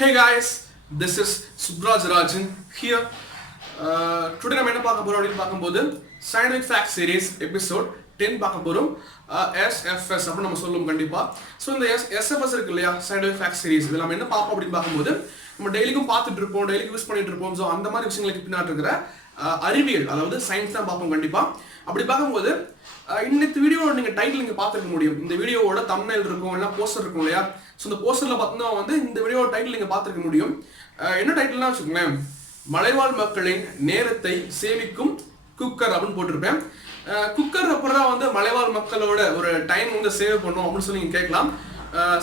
Hey guys, this is Subraj Rajan here. Today நம்ம என்ன பார்க்க போறோம் அப்படின்னு பார்க்கும்போது Scientific Facts Series episode 10 பார்க்க போறோம். SFS அப்படின்னு நம்ம சொல்லுவோம் கண்டிப்பா. ஸோ இந்த SFS இருக்கு இல்லையா, Scientific Facts Series, இதில் நம்ம என்ன பார்ப்போம் அப்படின்னு பார்க்கும்போது நம்ம டெய்லிக்கும் பார்த்துட்டு இருப்போம், டெய்லிக்கும் யூஸ் பண்ணிட்டு இருப்போம். ஸோ அந்த மாதிரி விஷயங்களுக்கு பின்னாடி இருக்கிற அறிவியல், அதாவது சயின்ஸ் தான் பார்ப்போம் கண்டிப்பா. அப்படி பார்க்கும்போது இன்னைக்கு வீடியோட நீங்கள் டைட்டில் நீங்கள் பார்த்துருக்க முடியும். இந்த வீடியோவோட தம்ப்நெயில் இருக்கும், இல்லைனா போஸ்டர் இருக்கும் இல்லையா. ஸோ இந்த போஸ்டரில் பார்த்தோம்னா வந்து இந்த வீடியோட டைட்டில் நீங்கள் பார்த்துருக்க முடியும். என்ன டைட்டில்னா வச்சுக்கோங்களேன், மலைவாழ் மக்களின் நேரத்தை சேமிக்கும் குக்கர் அப்படின்னு போட்டிருப்பேன். குக்கர் அப்புறம் வந்து மலைவாழ் மக்களோட ஒரு டைம் வந்து சேவ் பண்ணும் அப்படின்னு சொல்லி நீங்கள் கேட்கலாம்.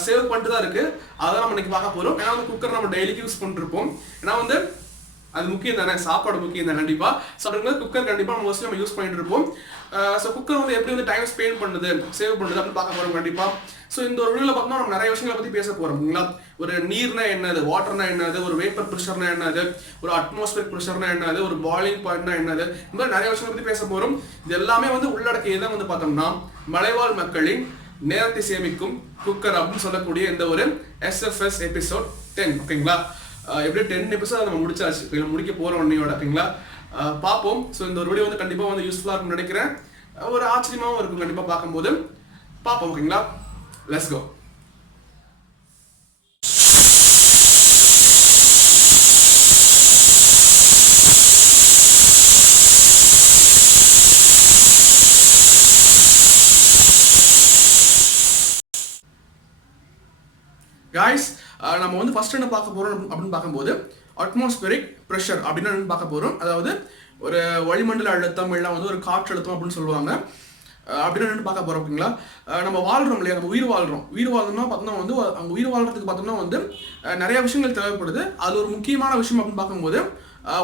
சேவ் பண்ணிட்டு தான் இருக்குது, அதான் நம்ம இன்னைக்கு பார்க்க போகிறோம். ஏன்னா வந்து குக்கர் நம்ம டெய்லிக்கு யூஸ் பண்ணிருப்போம். ஏன்னா வந்து அது முக்கியம் தானே, சாப்பாடு முக்கியம் தான் கண்டிப்பாக. ஸோ அப்படிங்கிறது குக்கர் கண்டிப்பாக மோஸ்ட்லி நம்ம யூஸ் பண்ணிட்டு இருப்போம். ஸோ குக்கர் வந்து எப்படி வந்து டைம் ஸ்பெண்ட் பண்ணுது, சேவ் பண்ணுது அப்படின்னு பார்க்க போகிறோம் கண்டிப்பாக. ஸோ இந்த ஒரு வீடியோவில் பார்த்தோம்னா நம்ம நிறைய விஷயங்களை பற்றி பேச போகிறோம்ங்களா. ஒரு நீர்னா என்னது, வாட்டர்னா என்னது, ஒரு வேப்பர் ப்ரெஷர்னா என்னது, ஒரு அட்மாஸ்பியர் ப்ரெஷர்னா என்னது, ஒரு பாயிலிங் பாயிண்ட்னா என்னது, இந்த மாதிரி நிறைய விஷயங்களை பற்றி பேச போகிறோம். இது எல்லாமே வந்து உள்ளடக்கிய தான் வந்து பார்த்தோம்னா மலைவாழ் மக்களின் நேரத்தை சேமிக்கும் குக்கர் அப்படின்னு சொல்லக்கூடிய இந்த ஒரு SFS எபிசோட் 10. ஓகேங்களா, எப்படி 10 எபிசோட் நம்ம முடிச்சாச்சு, முடிக்க போகிறோம் உன்னையோட. ஓகேங்களா, பார்ப்போம். ஸோ இந்த ஒரு வீடியோ வந்து கண்டிப்பாக வந்து யூஸ்ஃபுல்லாக இருக்கும்னு நினைக்கிறேன். ஒரு ஆச்சரியமாகவும் இருக்கும் கண்டிப்பாக பார்க்கும்போது. பார்ப்போம். ஓகேங்களா, லெட்ஸ் கோ. காய்ஸ், நம்ம வந்து ஃபர்ஸ்ட் என்ன பார்க்க போகிறோம் அப்படின்னு பார்க்கும்போது அட்மாஸ்பியரிக் ப்ரெஷர் அப்படின்னு என்ன பார்க்க போகிறோம். அதாவது ஒரு வளிமண்டல அழுத்தம், இல்லை வந்து ஒரு காற்று அழுத்தம் அப்படின்னு சொல்லுவாங்க. அப்படின்னு என்னென்னு பார்க்க போகிறோம். ஓகேங்களா, நம்ம வாழ்கிறோம் இல்லையா, நம்ம உயிர் வாழ்கிறோம்னா பார்த்தோம்னா வந்து அங்கே உயிர் வாழ்கிறதுக்கு பார்த்தோம்னா வந்து நிறைய விஷயங்கள் தேவைப்படுது. அது ஒரு முக்கியமான விஷயம் அப்படின்னு பார்க்கும்போது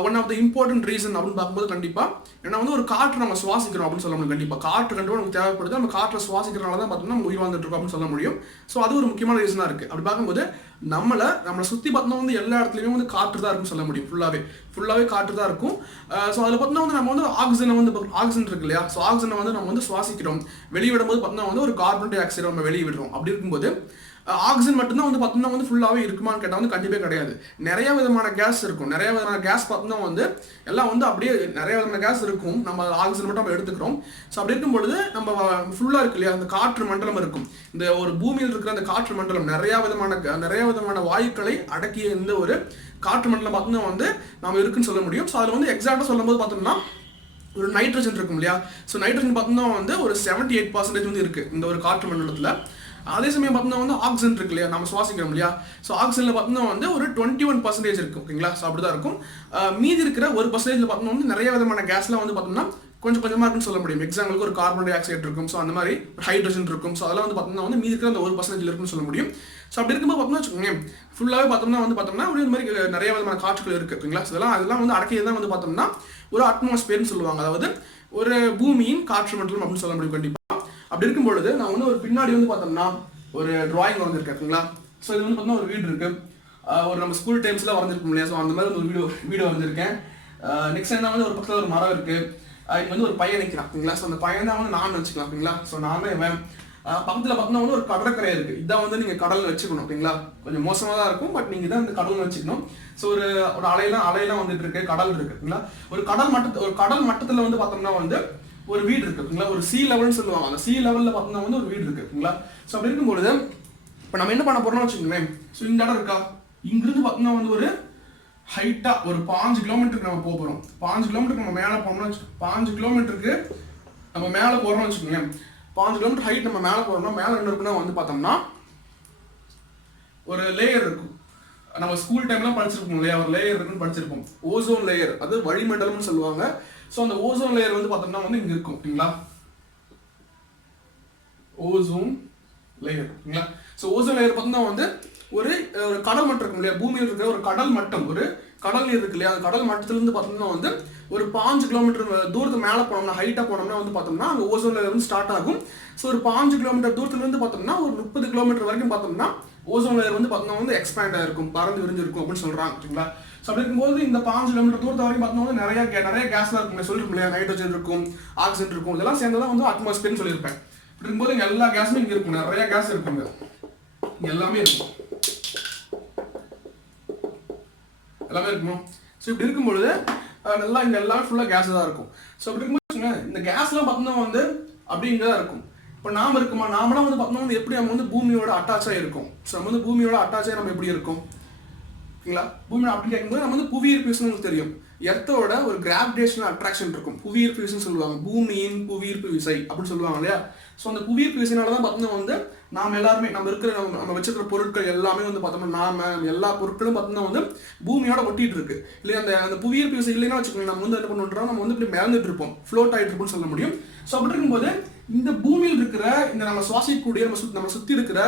one of the important reason அப்படின்னு பார்க்கும்போது கண்டிப்பாக ஏன்னா வந்து ஒரு காற்று நம்ம சுவாசிக்கிறோம் அப்படின்னு சொல்ல முடியும். கண்டிப்பாக காற்று கண்டிப்பாக நமக்கு தேவைப்படுது. நம்ம காற்றை சுவாசிக்கிறனால தான் பார்த்தோம்னா நம்ம உயிர் வாழ்ந்துட்டு இருக்கோம் அப்படின்னு சொல்ல முடியும். ஸோ அது ஒரு முக்கியமான ரீசனாக இருக்குது. அப்படி பார்க்கும்போது நம்மளை சுற்றி பார்த்தோம்னா வந்து எல்லா இடத்துலையுமே வந்து காற்று தான் இருக்குன்னு சொல்ல முடியும். ஃபுல்லாகவே காற்று தான் இருக்கும். ஸோ அதில் பார்த்தோம்னா வந்து நம்ம வந்து ஆக்சிஜன் இருக்கு இல்லையா. ஸோ ஆக்சிஜனை வந்து நம்ம வந்து சுவாசிக்கிறோம். வெளியிடும்போது பார்த்தோம்னா வந்து ஒரு கார்பன் டை ஆக்சைடை நம்ம வெளியே விடுறோம். அப்படி இருக்கும்போது ஆக்சிஜன் மட்டும்தான் வந்து பார்த்தோம்னா வந்து ஃபுல்லாகவே இருக்குமான்னு கேட்டால் வந்து கண்டிப்பாக கிடையாது. நிறைய விதமான கேஸ் இருக்கும். நிறைய விதமான கேஸ் பார்த்தோம்னா வந்து எல்லாம் வந்து அப்படியே நிறைய விதமான கேஸ் இருக்கும். நம்ம ஆக்சிஜன் மட்டும் நம்ம எடுத்துக்கிறோம். ஸோ அப்படி இருக்கும்பொழுது நம்ம ஃபுல்லாக இருக்கு இல்லையா, அந்த காற்று மண்டலம் இருக்கும். இந்த ஒரு பூமியில் இருக்கிற அந்த காற்று மண்டலம் நிறைய விதமான வாயுக்களை அடக்கிய இந்த ஒரு காற்று மண்டலம் பார்த்தோம்னா வந்து நம்ம இருக்குன்னு சொல்ல முடியும். ஸோ அதில் வந்து எக்ஸாக்டாக சொல்லும் போது பார்த்தோம்னா ஒரு நைட்ரஜன் இருக்கும் இல்லையா. ஸோ நைட்ரஜன் பார்த்தோம்னா வந்து ஒரு 78% வந்து இருக்குது இந்த ஒரு காற்று மண்டலத்தில். அதே சமயம் பார்த்தோம்னா வந்து ஆக்சிஜன் இருக்கு இல்லையா, நம்ம சுவாசிக்கிறோம் இல்லையா. ஸோ ஆக்சிஜனில் பார்த்தோம்னா வந்து ஒரு 21% இருக்கும். ஓகேங்களா, ஸோ அப்படி தான் இருக்கும். மீதி இருக்கிற 1% பார்த்தோம்னா வந்து நிறைய விதமான கேஸ்லாம் வந்து பார்த்தோம்னா கொஞ்சம் கொஞ்சமாக இருக்குன்னு சொல்ல முடியும். எக்ஸாம்பிளுக்கு ஒரு கார்பன் டை ஆக்சைடு இருக்கும். ஸோ அந்த மாதிரி ஹைட்ரஜன் இருக்கும். ஸோ அதெல்லாம் வந்து பார்த்தோம்னா வந்து மீதி இருக்கிற அந்த 1% இருக்குன்னு சொல்ல முடியும். ஸோ அப்படி இருக்கும்போது பார்த்தோம்னா வச்சுக்கோங்க, ஃபுல்லாகவே பார்த்தோம்னா ஒரு இந்த மாதிரி நிறைய விதமான காற்றுகள் இருக்குது. ஓகேங்களா, ஸோ அதெல்லாம் வந்து அடக்கியது தான் வந்து பார்த்தோம்னா ஒரு அட்மாஸ்பியர்னு சொல்லுவாங்க. அதாவது ஒரு பூமியின் காற்று மண்டலம் அப்படின்னு சொல்ல முடியும் கண்டிப்பாக. அப்படி இருக்கும் பொழுது நான் வந்து ஒரு பின்னாடி வந்து பார்த்தோம்னா ஒரு டிராயிங் வரைஞ்சிருக்கேன். ஸோ இது வந்து பார்த்தோம்னா ஒரு வீடு இருக்கு. ஒரு நம்ம ஸ்கூல் டைம்ஸ்லாம் வரைஞ்சிருக்கோம் இல்லையா. ஸோ அந்த மாதிரி ஒரு வீடியோ வரைஞ்சிருக்கேன். நெக்ஸ்ட் என்ன வந்து ஒரு பக்கத்தில் ஒரு மரம் இருக்கு. இங்கே வந்து ஒரு பையன் நிற்கிறான். ஓகேங்களா, ஸோ அந்த பையன் தான் வந்து நான் வச்சுக்கலாம். ஓகேங்களா, ஸோ நானே பக்கத்தில் பார்த்தோம்னா வந்து ஒரு கடற்கரை இருக்கு. இதான் வந்து நீங்கள் கடல் வச்சுக்கணும். ஓகேங்களா, கொஞ்சம் மோசமாக தான் இருக்கும், பட் நீங்கள் தான் இந்த கடல் வச்சுக்கணும். ஸோ ஒரு அலையெல்லாம் வந்துட்டு இருக்கு, கடல் இருக்கு. ஓகேங்களா, ஒரு கடல் மட்டத்தில் வந்து பார்த்தோம்னா வந்து ஒரு வீடு இருக்கு. ஓகேங்களா, ஒரு சி லெவல்னு சொல்லுவாங்க. அந்த சி லெவலில் பார்த்தோம்னா வந்து ஒரு வீடு இருக்கு. ஓகேங்களா, ஸோ அப்படி இருக்கும்பொழுது இப்போ நம்ம என்ன பண்ண போறோம்னு வச்சுக்கோங்களேன். ஸோ இந்த இடம் இருக்கா, இங்கிருந்து பார்த்தோம்னா வந்து ஒரு ஹைட்டாக ஒரு 5 கிலோமீட்டருக்கு நம்ம போகிறோம். 5 கிலோமீட்டருக்கு நம்ம மேலே போகணும்னா 5 கிலோமீட்டருக்கு நம்ம மேலே போகிறோம்னு வச்சுக்கோங்களேன். 5 கிலோமீட்டர் ஹைட் நம்ம மேலே போகிறோம்னா மேலே என்ன இருக்குன்னா வந்து பார்த்தோம்னா ஒரு லேயர் இருக்கும். நம்ம ஸ்கூல் டைம்லாம் படிச்சிருப்போம் இல்லையா, ஒரு லேயர் இருக்குன்னு படிச்சிருப்போம். ஓசோன் லேயர், அது வளிமண்டலம்னு சொல்லுவாங்க. ஸோ அந்த ஓசோன் லேயர் வந்து பார்த்தோம்னா வந்து இங்கே இருக்கும். ஓகேங்களா, ஓசோன் லேயர். ஓகேங்களா, ஸோ ஓசோன் லேயர் பார்த்தோம்னா வந்து ஒரு கடல் மட்டம் இருக்கும் இல்லையா, பூமியில் இருக்கிற ஒரு கடல் மட்டம், ஒரு கடல் நீர் இருக்கு இல்லையா, அந்த கடல் மட்டத்திலிருந்து பார்த்தோம்னா வந்து ஒரு 5 கிலோமீட்டர் தூரத்துக்கு மேலே போனோம்னா, ஹைட்டாக போனோம்னா வந்து பார்த்தோம்னா அங்கே ஓசோன் லேயர் வந்து ஸ்டார்ட் ஆகும். ஸோ ஒரு 5 கிலோமீட்டர் தூரத்துலேருந்து பார்த்தோம்னா ஒரு 30 கிலோமீட்டர் வரைக்கும் பார்த்தோம்னா ஓசோன் லேயர் வந்து பார்த்தோம்னா வந்து எக்ஸ்பேண்ட் ஆயிருக்கும், பறந்து விரிஞ்சிருக்கும் அப்படின்னு சொல்கிறாங்க. ஓகேங்களா, ஸோ அப்படி இருக்கும்போது இந்த 5 கிலோமீட்டர் தூரத்தை வரைக்கும் பார்த்தோம்னா நிறைய கேஸ்லாம் இருக்கும். சொல்லிருக்கும் இல்லையா, நைட்ரஜன் இருக்கும், ஆக்சிஜன் இருக்கும். இதெல்லாம் சேர்ந்ததான் வந்து அட்மாஸ்பியர்னு சொல்லியிருப்பேன். இப்படி இருக்கும்போது இங்கே எல்லா கேஸுமே இங்கே இருக்கும். நிறைய கேஸ் இருக்குங்க, இங்கே எல்லாமே இருக்கும். எல்லாமே இருக்குமா. ஸோ இப்படி இருக்கும்பொழுது நல்லா இங்கே எல்லாமே ஃபுல்லாக கேஸ் தான் இருக்கும். ஸோ அப்படி இருக்கும்போது இந்த கேஸ்லாம் பார்த்தோம்னா வந்து அப்படிங்க தான் இருக்கும். இப்போ நாம இருக்குமா, நாமளாம் வந்து பார்த்தோம்னா வந்து எப்படி நம்ம வந்து பூமியோட அட்டாச்சாக இருக்கும். ஸோ நம்ம வந்து பூமியோட அட்டாச்சாக நம்ம எப்படி இருக்கும் ஓகேங்களா. பூமி அப்படி கேட்கும்போது நம்ம வந்து புவியீர்ப்பு விசை உங்களுக்கு தெரியும். எர்த்தோட ஒரு கிராவிடேஷனல் அட்ராக்ஷன் இருக்கும். புவியீர்ப்பு விசைன்னு சொல்லுவாங்க, பூமியின் புவியீர்ப்பு விசை அப்படின்னு சொல்லுவாங்க இல்லையா. ஸோ அந்த புவியீர்ப்பு விசையினால தான் பார்த்தோம்னா வந்து நாம் எல்லாருமே நம்ம இருக்கிற நம்ம வச்சிருக்கிற பொருட்கள் எல்லாமே வந்து பார்த்தோம்னா நாம எல்லா பொருட்களும் பார்த்தோம்னா வந்து பூமியோட ஒட்டிட்டு இருக்கு இல்லையா. அந்த புவியீர்ப்பு விசை இல்லைன்னா வச்சுக்கோங்க, நம்ம வந்து என்ன பண்ணுறோம், நம்ம வந்து இப்படி மிதந்துட்டு இருப்போம், ஃப்ளோட் ஆகிட்டு இருப்போம்னு சொல்ல முடியும். ஸோ அப்படி இருக்கும்போது இந்த பூமியில் இருக்கிற இந்த நம்ம சுவாசிக்கக்கூடிய நம்ம சுற்றி இருக்கிற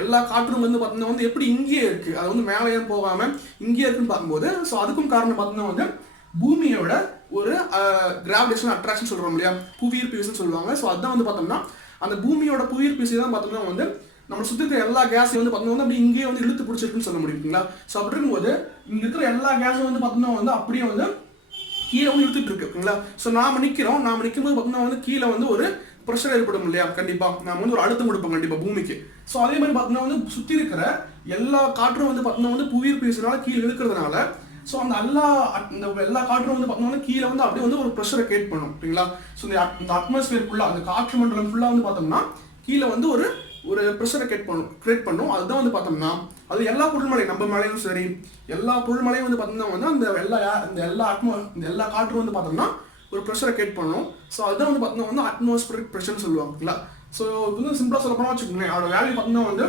எல்லா காற்றும் வந்து பார்த்தோம்னா வந்து எப்படி இங்கேயே இருக்கு, அது வந்து மேலே போகாம இங்கேயே இருக்குன்னு பார்க்கும்போது ஸோ அதுக்கும் காரணம் பார்த்தோம்னா வந்து பூமியோட ஒரு கிராவிடேஷனல் அட்ராக்ஷன் சொல்றோம் இல்லையா, புவியீர்ப்பு விசைன்னு சொல்லுவாங்க. ஸோ அதான் வந்து பார்த்தோம்னா அந்த பூமியோட புவியீர்ப்பு விசை தான் பார்த்தோம்னா வந்து நம்ம சுற்றி இருக்கிற எல்லா கேஸையும் வந்து பார்த்தோம்னா வந்து அப்படி இங்கேயே வந்து இழுத்து பிடிச்சிருக்குன்னு சொல்ல முடியுங்களா. ஸோ அப்படி இருக்கும்போது இங்க இருக்கிற எல்லா கேஸும் வந்து பார்த்தோம்னா வந்து அப்படியே வந்து கீழே வந்து இழுத்துட்டு இருக்கு ஓகேங்களா. ஸோ நாம நிற்கும்போது பார்த்தோம்னா வந்து கீழே வந்து ஒரு ப்ரெஷர் ஏற்படும் இல்லையா, கண்டிப்பா நாம வந்து ஒரு அழுத்தம் கொடுப்போம் கண்டிப்பா பூமிக்கு. ஸோ அதே மாதிரி பார்த்தோம்னா வந்து சுற்றி இருக்கிற எல்லா காற்றும் வந்து பார்த்தோம்னா வந்து புவியீர்ப்பு விசைனால கீழே இழுக்கிறதுனால ஸோ அந்த எல்லா காற்றும் வந்து பார்த்தோம்னா கீழே வந்து அப்படியே வந்து ஒரு ப்ரெஷரை கிரியேட் பண்ணும் ஓகேங்களா. ஸோ இந்த அட்மாஸ்பியர் ஃபுல்லாக அந்த காற்று மண்டலம் ஃபுல்லாக வந்து பார்த்தோம்னா கீழே வந்து ஒரு ப்ரெஷரை கிரியேட் பண்ணும். அதுதான் வந்து பார்த்தோம்னா அது எல்லா பொருள்மலையும் நம்ம மலையும் சரி எல்லா பொருள்மலையும் வந்து பார்த்தோம்னா வந்து இந்த எல்லா காற்றும் வந்து பார்த்தோம்னா ஒரு ப்ரெஷரை கிரியேட் பண்ணும். ஸோ அதுதான் வந்து பார்த்தோம்னா வந்து அட்மாஸ்பியரிக் ப்ரெஷர்னு சொல்லுவாங்க ஓகேங்களா. ஸோ இது வந்து சிம்பிளாக சொல்ல போனால் வச்சுக்கோங்களேன், அதோட வேல்யூ பார்த்தோம்னா வந்து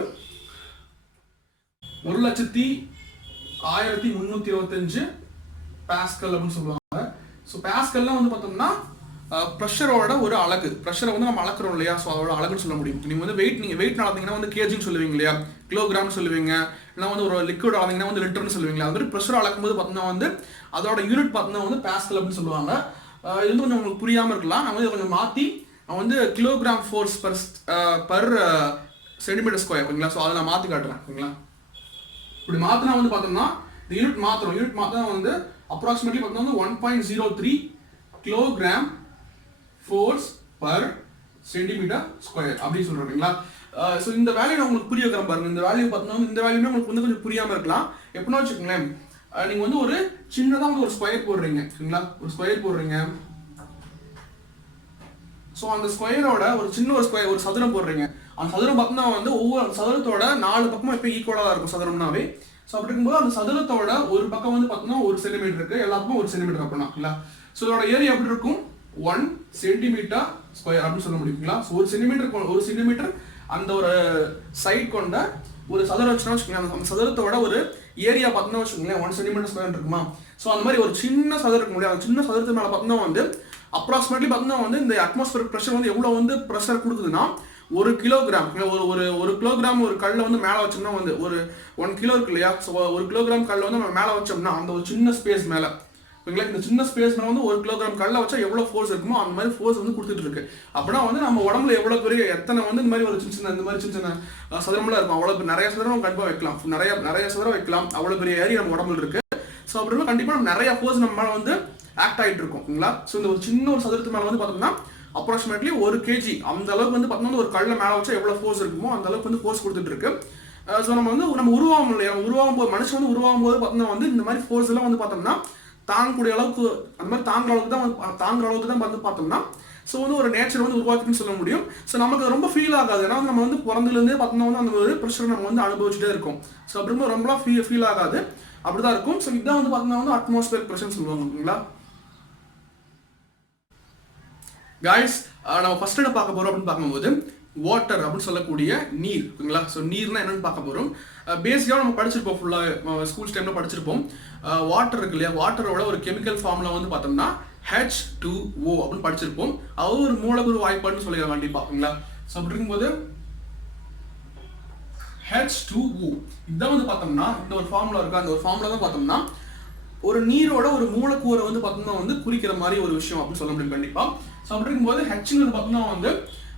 1,1325 பாஸ்கல் அப்படின்னு சொல்லுவாங்க. ஸோ பாஸ்கல்லாம் வந்து பார்த்தோம்னா ப்ரெஷரோட ஒரு அலகு. ப்ரெஷரை வந்து நம்ம அளக்குறோம் இல்லையா, ஸோ அதோட அலகுன்னு சொல்ல முடியும். நீங்கள் வந்து வெயிட் அளந்தீங்கன்னா வந்து கேஜின்னு சொல்லுவீங்க இல்லையா, கிலோகிராம்னு சொல்லுவீங்க, இல்லை வந்து ஒரு லிக்விட் அளந்தீங்கன்னா வந்து லிட்டர்னு சொல்லுவீங்களா. அது மாதிரி ப்ரெஷர் அளக்கும்போது பார்த்தோம்னா வந்து அதோட யூனிட் பார்த்தோம்னா வந்து பாஸ்கல் அப்படின்னு சொல்லுவாங்க. இது வந்து கொஞ்சம் உங்களுக்கு புரியாமல் இருக்கலாம், நம்ம வந்து கொஞ்சம் மாற்றி வந்து kilogram force per centimetre square ஓகேங்களா. ஸோ அதை நான் மாற்றி காட்டுறேன் ஓகேங்களா. இப்படி மாற்றினா வந்து பார்த்தோம்னா இந்த யூனிட் மாற்றினா வந்து அப்ராக்சிமேட்லி பார்த்தோம்னா 1.03 kilogram force per centimetre square அப்படின்னு சொல்றீங்களா. ஸோ இந்த வேல்யூ நான் உங்களுக்கு புரிய வைக்கிறேன் பாருங்க. இந்த வேல்யூ பார்த்தோம்னா இந்த வேல்யூமே உங்களுக்கு வந்து கொஞ்சம் புரியாமல் இருக்கலாம். எப்படின்னா வச்சுக்கோங்களேன், நீங்கள் வந்து ஒரு சின்னதாக வந்து ஒரு ஸ்கொயர் போடுறீங்க ஓகேங்களா, ஒரு ஸ்கொயர் போடுறீங்க. ஸோ அந்த ஸ்கொயரோட ஒரு சின்ன ஒரு சதுரம் போடுறீங்க. அந்த சதுரம் பார்த்தோம்னா வந்து ஒவ்வொரு சதுரத்தோட 4 பக்கமும் எப்போ ஈக்குவலாக தான் இருக்கும் சதுரம்னாவே. ஸோ அப்படி இருக்கும்போது அந்த சதுரத்தோட ஒரு பக்கம் வந்து பார்த்தோம்னா 1 சென்டிமீட்டர் இருக்கு, எல்லாத்துக்கும் 1 சென்டிமீட்டர் அப்படின்னா. ஸோ இதோட ஏரியா எப்படி இருக்கும், 1 சென்டிமீட்டர் ஸ்கொயர் அப்படின்னு சொல்ல முடியுங்களா. ஸோ 1 சென்டிமீட்டர் அந்த ஒரு சைட் கொண்ட ஒரு சதுரம் வச்சுக்கோங்களேன். அந்த சதுரத்தோட ஒரு ஏரியா பார்த்தோம்னா வச்சுக்கோங்களேன் 1 சென்டிமீட்டர் ஸ்கொயர் இருக்குமா. ஸோ அந்த மாதிரி ஒரு சின்ன சதுரம் இருக்க முடியாது. அந்த சின்ன சதுரத்து மேலே பார்த்தோம்னா வந்து அப்ராக்சிமேட்லி பார்த்தோம்னா வந்து இந்த அட்மாஸ்பியர் ப்ரெஷர் வந்து எவ்வளோ வந்து ப்ரெஷர் கொடுக்குதுன்னா 1 கிலோகிராம் ஒரு கிலோகிராம் ஒரு கல்லை வந்து மேலே வச்சோம்னா வந்து ஒரு 1 கிலோ இருக்கு இல்லையா. ஸோ 1 கிலோகிராம் கல்லை வந்து நம்ம மேலே வச்சோம்னா அந்த ஒரு சின்ன ஸ்பேஸ் மேலே ஓகேங்களா, இந்த சின்ன ஸ்பேஸ் மேலே வந்து 1 கிலோகிராம் கல்லை வச்சா எவ்வளோ ஃபோர்ஸ் இருக்குமோ அந்த மாதிரி ஃபோர்ஸ் வந்து கொடுத்துட்டு இருக்கு. அப்படின்னா வந்து நம்ம உடம்புல எவ்வளோ பெரிய எத்தனை வந்து இந்த மாதிரி ஒரு சின்ன சதுரம்லாம் இருக்கும், அவ்வளோ நிறைய சதுரம் கண்டிப்பாக வைக்கலாம், நிறைய சதுரம் வைக்கலாம், அவ்வளோ பெரிய ஏரியா நம்ம உடம்புல இருக்கு. ஸோ அப்படின்னா கண்டிப்பாக நம்ம நிறைய ஃபோர்ஸ் நம்ம மேலே வந்து ஆக்ட் ஆகிட்டு இருக்கும் ஓகேங்களா. ஸோ இந்த ஒரு சின்ன ஒரு சதுரத்து மேலே வந்து பார்த்தோம்னா அப்ராக்சிமேட்லி 1 kg அந்த அளவுக்கு வந்து பார்த்தோம்னா ஒரு கல்லை மேலே வச்சா எவ்வளோ ஃபோர்ஸ் இருக்குமோ அந்த அளவுக்கு வந்து ஃபோர்ஸ் கொடுத்துட்டு இருக்கு. ஸோ நம்ம உருவாகும் இல்லையா, மனுஷன் வந்து உருவாகும் போது பார்த்தோம்னா வந்து இந்த மாதிரி ஃபோர்ஸ் எல்லாம் வந்து பார்த்தோம்னா தாங்கக்கூடிய அளவுக்கு அந்த மாதிரி தாங்குற அளவுக்கு தான் வந்து பார்த்தோம்னா ஸோ வந்து ஒரு நேச்சர் வந்து உருவாக்குன்னு சொல்ல முடியும். ஸோ நமக்கு ரொம்ப ஃபீல் ஆகாது, ஏன்னா நம்ம வந்து பிறந்ததுலேருந்தே பார்த்தோம்னா வந்து அந்த ஒரு ப்ரெஷர் நம்ம வந்து அனுபவிச்சுட்டே இருக்கும். ஸோ அப்படிங்கும்போது ரொம்பலாம் ஃபீல் ஆகாது, அப்படிதான் இருக்கும். ஸோ இதான் வந்து பார்த்தோம்னா வந்து அட்மாஸ்பியர் ப்ரெஷர்னு சொல்லுவாங்க ஓகேங்களா. காய்ஸ், நம்ம ஃபர்ஸ்ட் என்ன பார்க்க போறோம் அப்படின்னு பார்க்கும்போது வாட்டர் அப்படின்னு சொல்லக்கூடிய நீர் ஓகேங்களா. ஸோ நீர்னா என்னன்னு பார்க்க போகிறோம். பேசிக்காக நம்ம படிச்சிருப்போம், ஃபுல்லாக ஸ்கூல் டைமில் படிச்சிருப்போம். வாட்டர் இருக்கு இல்லையா, வாட்டரோட ஒரு கெமிக்கல் ஃபார்முலா வந்து பார்த்தோம்னா H2O அப்படின்னு படிச்சிருப்போம். அது ஒரு மூலக்கூறு வாய்ப்பாடுன்னு சொல்லிடுறாங்க கண்டிப்பாக ஓகேங்களா. ஸோ அப்படி இருக்கும்போது H2O இதான் வந்து பார்த்தோம்னா இந்த ஒரு ஃபார்முலா இருக்கா, அந்த ஒரு ஃபார்முலா தான் பார்த்தோம்னா ஒரு நீரோட ஒரு மூலக்கூறை வந்து பார்த்தோம்னா வந்து குறிக்கிற மாதிரி ஒரு விஷயம் அப்படின்னு சொல்ல முடியும் கண்டிப்பாக. ஸோ அப்படி இருக்கும்போது ஹெச்ங்கிறது பார்த்தோம்னா வந்து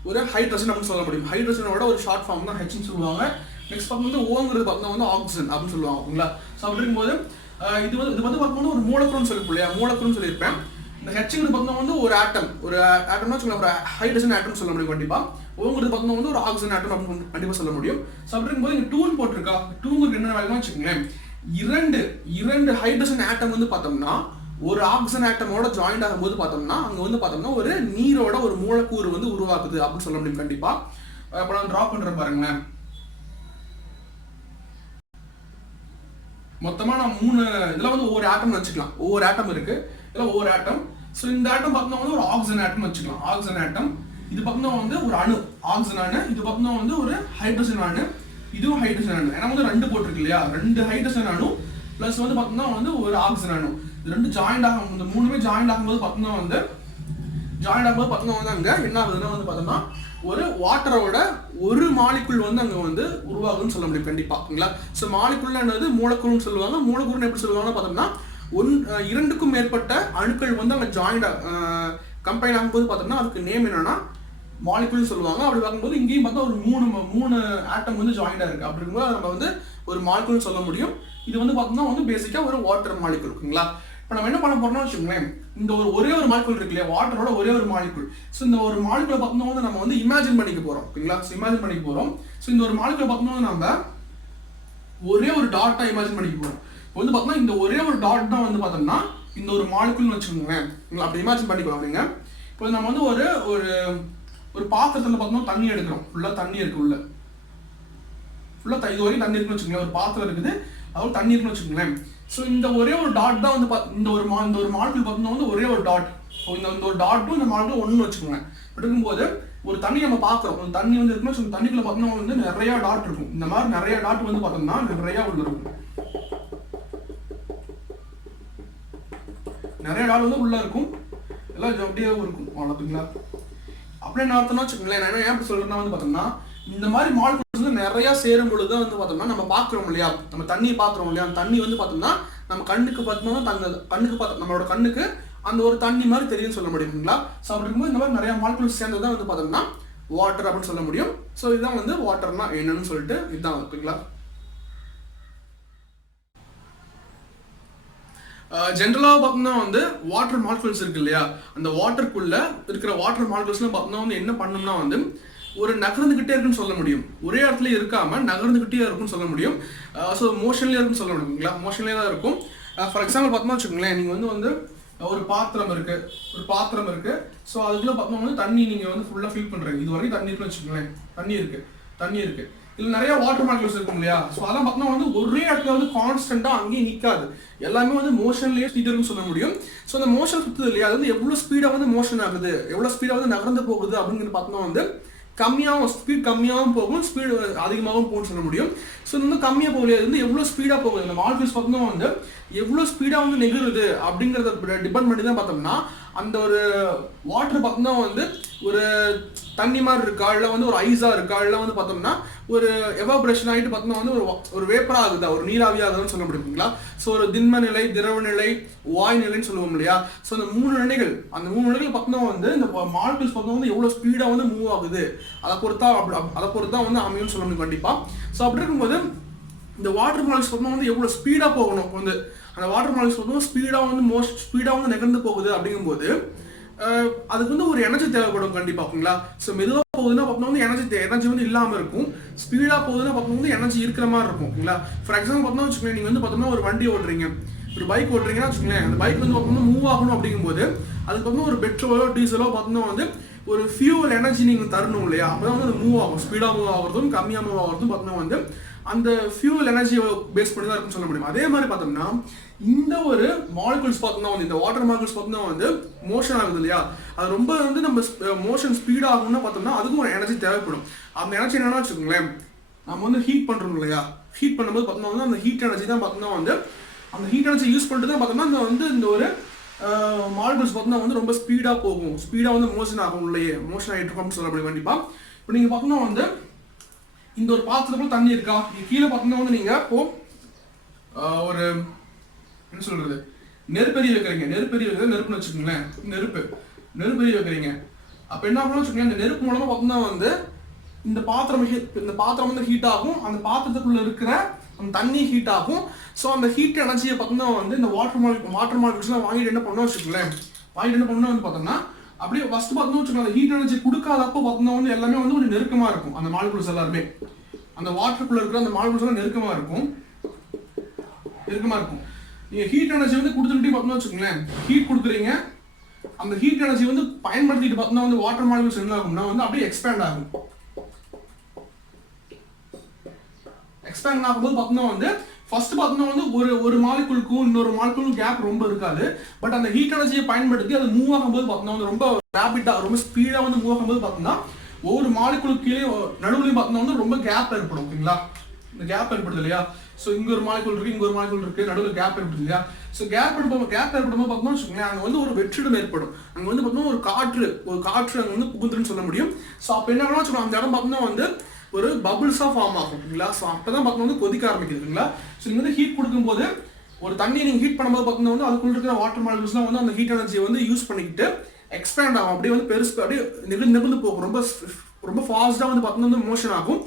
ஒரு ஹைட்ரஜன் அப்படின்னு சொல்ல முடியும். ஹைட்ரஜனோட ஒரு ஷார்ட் ஃபார்ம் தான் ஹெச்னு சொல்லுவாங்க. நெக்ஸ்ட் பார்த்தோம்னா ஓங்கிறது பார்த்தோம்னா வந்து ஆக்சிஜன் அப்படின்னு சொல்லுவாங்க ஓகேங்களா. ஸோ அப்படி இருக்கும்போது இது வந்து பார்த்தோம்னா ஒரு மூலக்கூறுன்னு சொல்லிருப்போம் இல்லையா, மூலக்கூறுன்னு சொல்லியிருப்பேன். இந்த ஹெச்ங்கிறது பார்த்தோம்னா வந்து ஒரு ஆட்டம்னா சொல்லலாம், ஒரு ஹைட்ரஜன் ஆட்டம் சொல்ல முடியும் கண்டிப்பாக. ஓங்கிறது பார்த்தோம்னா வந்து ஒரு ஆக்சிஜன் ஆட்டம் அப்படின்னு கண்டிப்பாக சொல்ல முடியும். ஸோ அப்படி இருக்கும்போது இங்கே டூன்னு போட்டிருக்கா, டூங்கிறது என்ன வேலைன்னா வச்சுக்கோங்களேன், இரண்டு இரண்டு ஹைட்ரஜன் ஆட்டம் வந்து பார்த்தோம்னா ஒரு ஆக்சிஜன் ஆட்டமோட ஜாயிண்ட் ஆகும்போது பார்த்தோம்னா அங்க வந்து பார்த்தோம்னா ஒரு நீரோட ஒரு மூலக்கூறு வந்து உருவாக்குது அப்படின்னு சொல்ல முடியும் கண்டிப்பா. இப்போ நான் டிரா பண்றேன் பாருங்களேன். மொத்தமா நான் 3 இதுல வந்து ஒவ்வொரு ஆட்டம் வச்சுக்கலாம். ஒவ்வொரு ஆட்டம் இருக்கு, இதுல ஒவ்வொரு ஆட்டம். ஸோ இந்த ஆட்டம் பார்த்தோம்னா வந்து ஒரு ஆக்சிஜன் ஆட்டம் வச்சுக்கலாம். Oxygen atom. இது பார்த்தோம்னா வந்து ஒரு அணு ஆக்சிஜன் அணு. இது பார்த்தோம்னா வந்து ஒரு ஹைட்ரஜன் அணு. இதுவும் ஹைட்ரஜன் அணு. ஏன்னா வந்து 2 போட்டிருக்கு இல்லையா, 2 ஹைட்ரஜன் அணு பிளஸ் வந்து பார்த்தோம்னா வந்து ஒரு ஆக்சிஜன் அணு. இது 2 ஜாயிண்ட் ஆகும், இந்த 3மே ஜாயிண்ட் ஆகும்போது பார்த்தோம்னா வந்து அங்க என்ன ஆகுதுன்னா வந்து பார்த்தோம்னா ஒரு வாட்டரோட ஒரு மாலிகுல் வந்து அங்க வந்து உருவாகுதுன்னு சொல்ல முடியும் கண்டிப்பாங்களா. ஸோ மாலிகுல் என்னது மூலக்கூறுன்னு சொல்லுவாங்க. மூலக்கூறுன்னு எப்படி சொல்லுவாங்கன்னு பார்த்தோம்னா 2க்கும் மேற்பட்ட அணுக்கள் வந்து அங்க ஜாயிண்ட் கம்பைன் ஆகும்போது பார்த்தோம்னா அதுக்கு நேம் என்னன்னா மாலிகுல்னு சொல்லுவாங்க. அப்படி பார்க்கும்போது இங்கேயும் பார்த்தா ஒரு 3 ஆட்டம் வந்து ஜாயிண்டா இருக்கு. அப்படி இருக்கும்போது நம்ம வந்து ஒரு மாலிகுல்னு சொல்ல முடியும். இது வந்து பார்த்தோம்னா வந்து பேசிக்கா ஒரு வாட்டர் மாலிகுல் இருக்குங்களா. இப்போ நம்ம என்ன பண்ண போறோம்னா வச்சுக்கோங்களேன், இந்த ஒரே ஒரு மாலிகுல் இருக்கு இல்லையா, வாட்டரோட ஒரே ஒரு மாலிகுல். ஸோ இந்த ஒரு மாலிகுலை பார்த்தோம்னா வந்து நம்ம வந்து இமேஜின் பண்ணிக்க போறோம் ஓகேங்களா. ஸோ இமேஜின் பண்ணிக்க போறோம். ஸோ இந்த ஒரு மாலிகுலை பார்த்தோம்னா நம்ம ஒரே ஒரு டாட்டா இமேஜின் பண்ணிக்க போறோம். இப்போ வந்து பார்த்தோம்னா இந்த ஒரே ஒரு டாட் தான் வந்து பார்த்தோம்னா இந்த ஒரு மாலிகுல்னு வச்சுக்கோங்களேன். அப்படி இமேஜின் பண்ணிக்கலாம் அப்படிங்க. இப்போ நம்ம வந்து ஒரு ஒரு பாத்திரத்தில் பார்த்தோம்னா தண்ணி எடுக்கிறோம். ஃபுல்லா தண்ணி இருக்கு உள்ள, ஃபுல்லா இது வரைக்கும் தண்ணி இருக்குன்னு வச்சுக்கோங்களேன். ஒரு பாத்திரம் இருக்குது, அதாவது தண்ணி இருக்குன்னு வச்சுக்கோங்களேன். ஸோ இந்த ஒரே ஒரு டாட் தான் வந்து இந்த ஒரு மாலிகுல் பார்த்தோம்னா வந்து ஒரே ஒரு டாட். இந்த ஒரு டாட்டும் இந்த மாலிகுல் ஒன்று வச்சுக்கோங்க. இருக்கும்போது ஒரு தண்ணி நம்ம பார்க்குறோம், ஒரு தண்ணி வந்து இருக்குன்னா தண்ணிக்குள்ள பார்த்தோம்னா வந்து நிறைய டாட் இருக்கும். இந்த மாதிரி நிறைய டாட் வந்து பார்த்தோம்னா நிறைய உள்ள இருக்கும், நிறைய டாட் வந்து உள்ள இருக்கும், எல்லாம் அப்படியே இருக்கும். அவ்வளோங்களா. அப்படியே என்ன அர்த்தம்னா வச்சுக்கோங்களேன், நான் ஏன் அப்படி சொல்றேன்னா வந்து பார்த்தோம்னா இந்த மாதிரி மாலிகுல்ஸ் வந்து நிறைய சேரும் பொழுது வந்து பார்த்தோம்னா நம்ம பார்க்குறோம் இல்லையா, நம்ம தண்ணியை பார்க்குறோம் இல்லையா, அந்த தண்ணி வந்து பார்த்தோம்னா நம்ம கண்ணுக்கு பார்த்தோம்னா நம்மளோட கண்ணுக்கு அந்த ஒரு தண்ணி மாதிரி தெரியும்னு சொல்ல முடியுங்களா. ஸோ அப்படி இருக்கும்போது இந்த மாதிரி நிறைய மாலிகுல்ஸ் சேர்ந்ததான் வந்து பார்த்தோம்னா வாட்டர் அப்படின்னு சொல்ல முடியும். ஸோ இதுதான் வந்து வாட்டர்னா என்னன்னு சொல்லிட்டு இதுதான் இருக்குங்களா. ஜென்ரலாக பார்த்தோம்னா வந்து வாட்டர் மாலிகுல்ஸ் இருக்கு இல்லையா, அந்த வாட்டருக்குள்ள இருக்கிற வாட்டர் மாலிகுல்ஸ்லாம் பார்த்தோம்னா வந்து என்ன பண்ணோம்னா வந்து ஒரு நகர்ந்துகிட்டே இருக்குன்னு சொல்ல முடியும். ஒரே இடத்துல இருக்காம நகர்ந்துகிட்டே இருக்குன்னு சொல்ல முடியும். ஸோ மோஷன்லேயே இருக்குன்னு சொல்ல முடியுங்களா, மோஷன்லேயே தான் இருக்கும். ஃபார் எக்ஸாம்பிள் பார்த்தோம்னா வச்சுக்கோங்களேன், நீங்கள் வந்து ஒரு பாத்திரம் இருக்கு. ஸோ அதுக்குள்ள பார்த்தோம்னா வந்து தண்ணி நீங்கள் வந்து ஃபுல்லாக ஃபில் பண்ணுறீங்க. இது வரைக்கும் தண்ணி இருக்குன்னு வச்சுக்கோங்களேன், தண்ணி இருக்கு. இதில் நிறைய வாட்டர் மாலிகுல்ஸ் இருக்கும் இல்லையா. ஸோ அதெல்லாம் பார்த்தோம்னா வந்து ஒரே இடத்துல வந்து கான்ஸ்டன்ட்டாக அங்கேயே நிற்காது, எல்லாமே வந்து மோஷன்லேயே சுற்றிட்டு சொல்ல முடியும். ஸோ அந்த மோஷன் சுற்றுது இல்லையா, அது வந்து எவ்வளோ ஸ்பீடாக வந்து மோஷன் ஆகுது, எவ்வளோ ஸ்பீடாக வந்து நகர்ந்து போகுது அப்படிங்கிறது பார்த்தோம்னா வந்து ஸ்பீட் கம்மியாகவும் போகும், ஸ்பீடு அதிகமாகவும் போகும்னு சொல்ல முடியும். ஸோ இது வந்து கம்மியாக போகலையா, அது வந்து எவ்வளோ ஸ்பீடாக போகுது, இந்த மாலிகுல்ஸ் பார்த்தோம்னா வந்து எவ்வளோ ஸ்பீடாக வந்து நெகிருது அப்படிங்கிறத டிபெண்ட் பண்ணி தான் பார்த்தோம்னா அந்த ஒரு வாட்டர் பார்த்தோம்னா வந்து ஒரு தண்ணி மாதிரி இருக்கா, இல்லை வந்து ஒரு ஐஸா இருக்கா, இல்லை வந்து பார்த்தோம்னா ஒரு எவாபரேஷன் ஆகிட்டு பார்த்தோம்னா வந்து ஒரு வேப்பரா ஆகுதா, ஒரு நீராவி ஆகுதுன்னு சொல்ல முடியுங்களா. ஸோ ஒரு திண்ம நிலை, திரவ நிலை, வாயு நிலைன்னு சொல்லுவோம் இல்லையா. ஸோ அந்த 3 நிலைகள் பார்த்தோம்னா வந்து இந்த மாலிகுல்ஸ் பார்த்தோம்னா வந்து எவ்வளோ ஸ்பீடாக வந்து மூவ் ஆகுது அதை பொறுத்தா வந்து அமையும்னு சொல்ல முடியும் கண்டிப்பாக. ஸோ அப்படி இருக்கும்போது இந்த வாட்டர் மாலிகுல்ஸ் பார்த்தோம்னா வந்து எவ்வளோ ஸ்பீடாக போகணும், வந்து அந்த வாட்டர் மாலிகுல்ஸ் பார்த்தோம்னா ஸ்பீடாக வந்து நகர்ந்து போகுது அப்படிங்கும்போது அதுக்கு வந்து ஒரு எனர்ஜி தேவைப்படும் கண்டிப்பாங்களா. ஸோ மெதுவாக போகுதுன்னா பார்த்தோம்னா வந்து எனர்ஜி வந்து இல்லாமல் இருக்கும். ஸ்பீடாக போகுதுன்னா பார்த்தோம்னா வந்து எனர்ஜி இருக்கிற மாதிரி இருக்கும்ங்களா. ஃபார் எக்ஸாம்பிள் பார்த்தோம்னா வச்சுக்கோங்களேன், நீங்கள் வந்து பார்த்தோம்னா ஒரு வண்டி ஓட்டுறீங்க, ஒரு பைக் ஓட்டுறீங்கன்னா வச்சுக்கோங்களேன், அந்த பைக் வந்து பார்த்தோம்னா மூவ் ஆகணும் அப்படிங்கும்போது அதுக்கு பார்த்தோம்னா ஒரு பெட்ரோலோ டீசலோ பார்த்தோம்னா வந்து ஒரு ஃபியூவல் எனர்ஜி நீங்கள் தரணும் இல்லையா, அப்போ தான் வந்து அது மூவ் ஆகும். ஸ்பீடாக மூவ் ஆகிறதும் கம்மியாக மூவ் ஆகிறதும் பார்த்தோம்னா வந்து அந்த ஃபியூவல் எனர்ஜியை பேஸ் பண்ணி தான் இருக்குன்னு சொல்ல முடியும். அதே மாதிரி பார்த்தோம்னா இந்த ஒரு மாலிகுல்ஸ் பார்த்தோம்னா வந்து இந்த வாட்டர் மாலிகுல்ஸ் பார்த்தோம்னா வந்து மோஷன் ஆகுது இல்லையா, அது ரொம்ப வந்து நம்ம மோஷன் ஸ்பீட் ஆகும்னா பார்த்தோம்னா அதுக்கும் ஒரு எனர்ஜி தேவைப்படும். அந்த எனர்ஜி என்னன்னா வச்சுக்கோங்களேன், நம்ம வந்து ஹீட் பண்ணுறோம் இல்லையா, ஹீட் பண்ணும்போது பார்த்தோம்னா வந்து அந்த ஹீட் எனர்ஜி தான் பார்த்தோம்னா வந்து அந்த ஹீட் எனர்ஜி யூஸ் பண்ணிட்டு தான் பார்த்தோம்னா இந்த ஒரு மாலிகுல்ஸ் பார்த்தோம்னா வந்து ரொம்ப ஸ்பீடாக போகும், ஸ்பீடாக வந்து மோஷன் ஆகும், இல்லையே மோஷன் ஆகிட்டு இருக்கோம்னு சொல்ல முடியும் கண்டிப்பாக. இப்போ நீங்கள் பார்த்தோம்னா வந்து இந்த ஒரு பாத்திரத்துல தண்ணி இருக்கா, கீழே பார்த்தோம்னா வந்து நீங்கள் இப்போ ஒரு என்ன சொல்றது நெருப்பெரிய வைக்கிறீங்க, நெருப்புன்னு வச்சுக்கோங்களேன், நெருப்பெரிய வைக்கிறீங்க. அப்போ என்ன பண்ணணும் வச்சுக்கோங்களேன், இந்த நெருப்பு மூலமா பார்த்தோம்னா வந்து இந்த பாத்திரம் வந்து ஹீட் ஆகும், அந்த பாத்திரத்துக்குள்ள இருக்கிற அந்த தண்ணி ஹீட் ஆகும். ஸோ அந்த ஹீட் எனர்ஜியை பார்த்தோம்னா வந்து இந்த வாட்டர் மாலிகுல்ஸ்லாம் வாங்கிட்டு என்ன பண்ணணும் வச்சுக்கோங்களேன், வந்து பார்த்தோம்னா அப்படியே ஃபர்ஸ்ட் பார்த்தோம்னா வச்சுக்கோங்க, அந்த ஹீட் எனர்ஜி கொடுக்காதப்போ பார்த்தோம்னா வந்து எல்லாமே வந்து கொஞ்சம் நெருக்கமாக இருக்கும். அந்த மாலிகுல்ஸ் எல்லாருமே அந்த வாட்டருக்குள்ள இருக்கிற அந்த மாலிகுல்ஸ் எல்லாம் நெருக்கமாக இருக்கும். இறுக்கமாக இருக்கும். நீங்கள் ஹீட் எனர்ஜி வந்து கொடுத்துக்கிட்டே பார்த்தோம்னா வச்சுக்கோங்களேன், ஹீட் கொடுக்குறீங்க, அந்த ஹீட் எனர்ஜி வந்து பயன்படுத்திட்டு பார்த்தோம்னா வந்து வாட்டர் மாலிகுல்ஸ் என்ன ஆகும்னா வந்து அப்படியே எக்ஸ்பேண்ட் ஆகும். எக்ஸ்பேண்ட் ஆகும்போது பார்த்தோம்னா வந்து ஃபர்ஸ்ட் பார்த்தோம்னா வந்து ஒரு மாலிகுலுக்கும் இன்னொரு மாலிகுலுக்கும் கேப் ரொம்ப இருக்காது. பட் அந்த ஹீட் எனர்ஜியை பயன்படுத்தி அது மூவ் ஆகும்போது பார்த்தோம்னா வந்து ரொம்ப ரேபிட்டாக ரொம்ப ஸ்பீடாக வந்து மூவ் ஆகும்போது பார்த்தோம்னா ஒவ்வொரு மாலிகுலுக்கு கீழே நடுவுலையும் பார்த்தோம்னா வந்து ரொம்ப கேப் ஏற்படும். ஓகேங்களா, இந்த கேப் ஏற்படுது இல்லையா? ஸோ இங்கே ஒரு மாலிகுல் இருக்குது, இங்கே ஒரு மாலிகுல் இருக்குது, நடுவில் கேப் ஏற்படுது இல்லையா? ஸோ கேப் ஏற்படும்போது பார்த்தோம்னா வச்சுக்கோங்களேன், அங்கே வந்து ஒரு வெற்றிடம் ஏற்படும். அங்கே வந்து பார்த்தோம்னா ஒரு காற்று அங்கே வந்து புகுந்துன்னு சொல்ல முடியும். ஸோ அப்போ என்ன வேணா வச்சுக்கோங்க, அந்த இடம் பார்த்தோம்னா வந்து ஒரு பபிள்ஸாக ஃபார்ம் ஆகும். ஓகேங்களா, ஸோ அப்போ தான் பார்த்தோம்னா வந்து கொதிக்க ஆரம்பிக்குதுங்களா. ஸோ நீங்கள் வந்து ஹீட் கொடுக்கும்போது ஒரு தண்ணியை நீங்கள் ஹீட் பண்ணும்போது பார்த்தோம்னா வந்து அதுக்குள்ள இருக்கிற வாட்டர் மாலிகுல்ஸ்லாம் வந்து அந்த ஹீட் எனர்ஜியை வந்து யூஸ் பண்ணிக்கிட்டு எக்ஸ்பேண்ட் ஆகும். அப்படியே வந்து பெருசு அப்படியே நிகழ்ந்து போகும். ரொம்ப ஃபாஸ்ட்டாக வந்து பார்த்தோம்னா வந்து மோஷன் ஆகும்.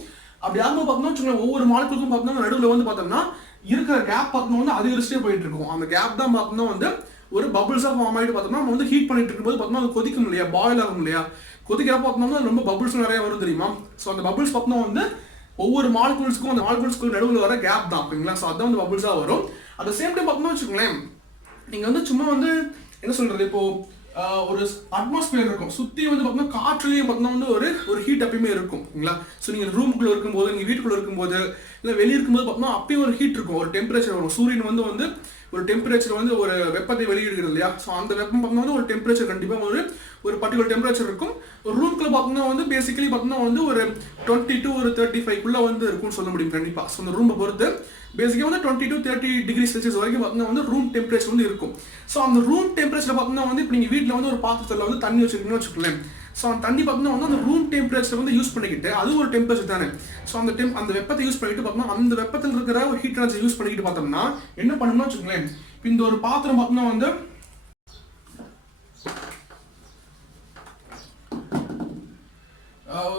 அப்படி ஆகும்போது பார்த்தோம்னா வச்சுக்கோங்களேன், ஒவ்வொரு மாலிகுலுக்கும் பார்த்தோம்னா நடுவில் வந்து பார்த்தோம்னா இருக்கிற கேப் பார்த்தோம்னா வந்து அதிகரிச்சிட்டே போயிட்டு இருக்கும். அந்த கேப் தான் பார்த்தோம்னா வந்து ஒரு பபிள்ஸாக ஃபார்ம் ஆகிட்டு பார்த்தோம்னா நம்ம வந்து ஹீட் பண்ணிட்டு இருக்கும்போது பார்த்தோம்னா அது கொதிக்கும் இல்லையா, பாயில் ஆகும் இல்லையா? கொதிக்கிறப்ப பார்த்தோம்னா ரொம்ப பபிள்ஸ் நிறைய வரும் தெரியுமா? ஸோ அந்த பபிள்ஸ் பார்த்தோம்னா வந்து ஒவ்வொரு மாலிகுல்ஸ்க்கும் அந்த மாலிகுல்ஸ்க்கு நடுவில் வர கேப் தான். ஓகேங்களா, ஸோ அதான் வந்து பபிள்ஸாக வரும். அட் த சேம் டைம் பார்த்தோம்னா வச்சுக்கோங்களேன், நீங்கள் வந்து சும்மா வந்து என்ன சொல்கிறது, இப்போ ஒரு அட்மாஸ்பியர் இருக்கும், சுற்றி வந்து பார்த்தோம்னா காற்றுலேயும் பார்த்தோம்னா வந்து ஒரு ஹீட் எப்பயுமே இருக்கும். ஓகேங்களா, ஸோ நீங்கள் ரூமுக்குள்ளே இருக்கும்போது, நீங்கள் வீட்டுக்குள்ளே இருக்கும்போது, இல்லை வெளியே இருக்கும்போது பார்த்தோம்னா அப்பயும் ஒரு ஹீட் இருக்கும், ஒரு டெம்பரேச்சர் வரும். சூரியன் வந்து ஒரு டெம்பரேச்சர் வந்து ஒரு வெப்பத்தை வெளியிடுகிறது இல்லையா? ஸோ அந்த வெப்பம் பார்த்தோம்னா வந்து ஒரு டெம்பரேச்சர் கண்டிப்பாக ஒரு பர்டிகுலர் டெம்பரேச்சர் இருக்கும். ஒரு ரூம்குள்ளே பார்த்தோம்னா வந்து பேசிக்கலி பார்த்தோம்னா வந்து ஒரு 20 to 35 வந்து இருக்கும்னு சொல்ல முடியும் கண்டிப்பாக. ஸோ அந்த ரூமை பொறுத்து பேசிக்காக வந்து 20 to 30 டிகிரி செல்சியஸ் வரைக்கும் பார்த்தோம்னா வந்து ரூம் டெம்பரேச்சர் வந்து இருக்கும். ஸோ அந்த ரூம் டெம்பரேச்சர் பார்த்தோம்னா வந்து இப்போ நீங்கள் வீட்டில் வந்து ஒரு பாத்திரத்தில் வந்து தண்ணி வச்சுருக்கீங்கன்னு வச்சுக்கோங்களேன். ஸோ அந்த தண்ணி பார்த்தோம்னா வந்து அந்த ரூம் டெம்பரேச்சர் வந்து யூஸ் பண்ணிக்கிட்டு, அது ஒரு டெம்பரேச்சர் தானே. ஸோ அந்த வெப்பத்தை யூஸ் பண்ணிட்டு பார்த்தோம்னா அந்த வெப்பத்தில் இருக்கிற ஒரு ஹீட் எனர்ஜி யூஸ் பண்ணிக்கிட்டு பார்த்தோம்னா என்ன பண்ணணும்னு வச்சுக்கோங்களேன், இப்போ இந்த ஒரு பாத்திரம் பார்த்தோம்னா வந்து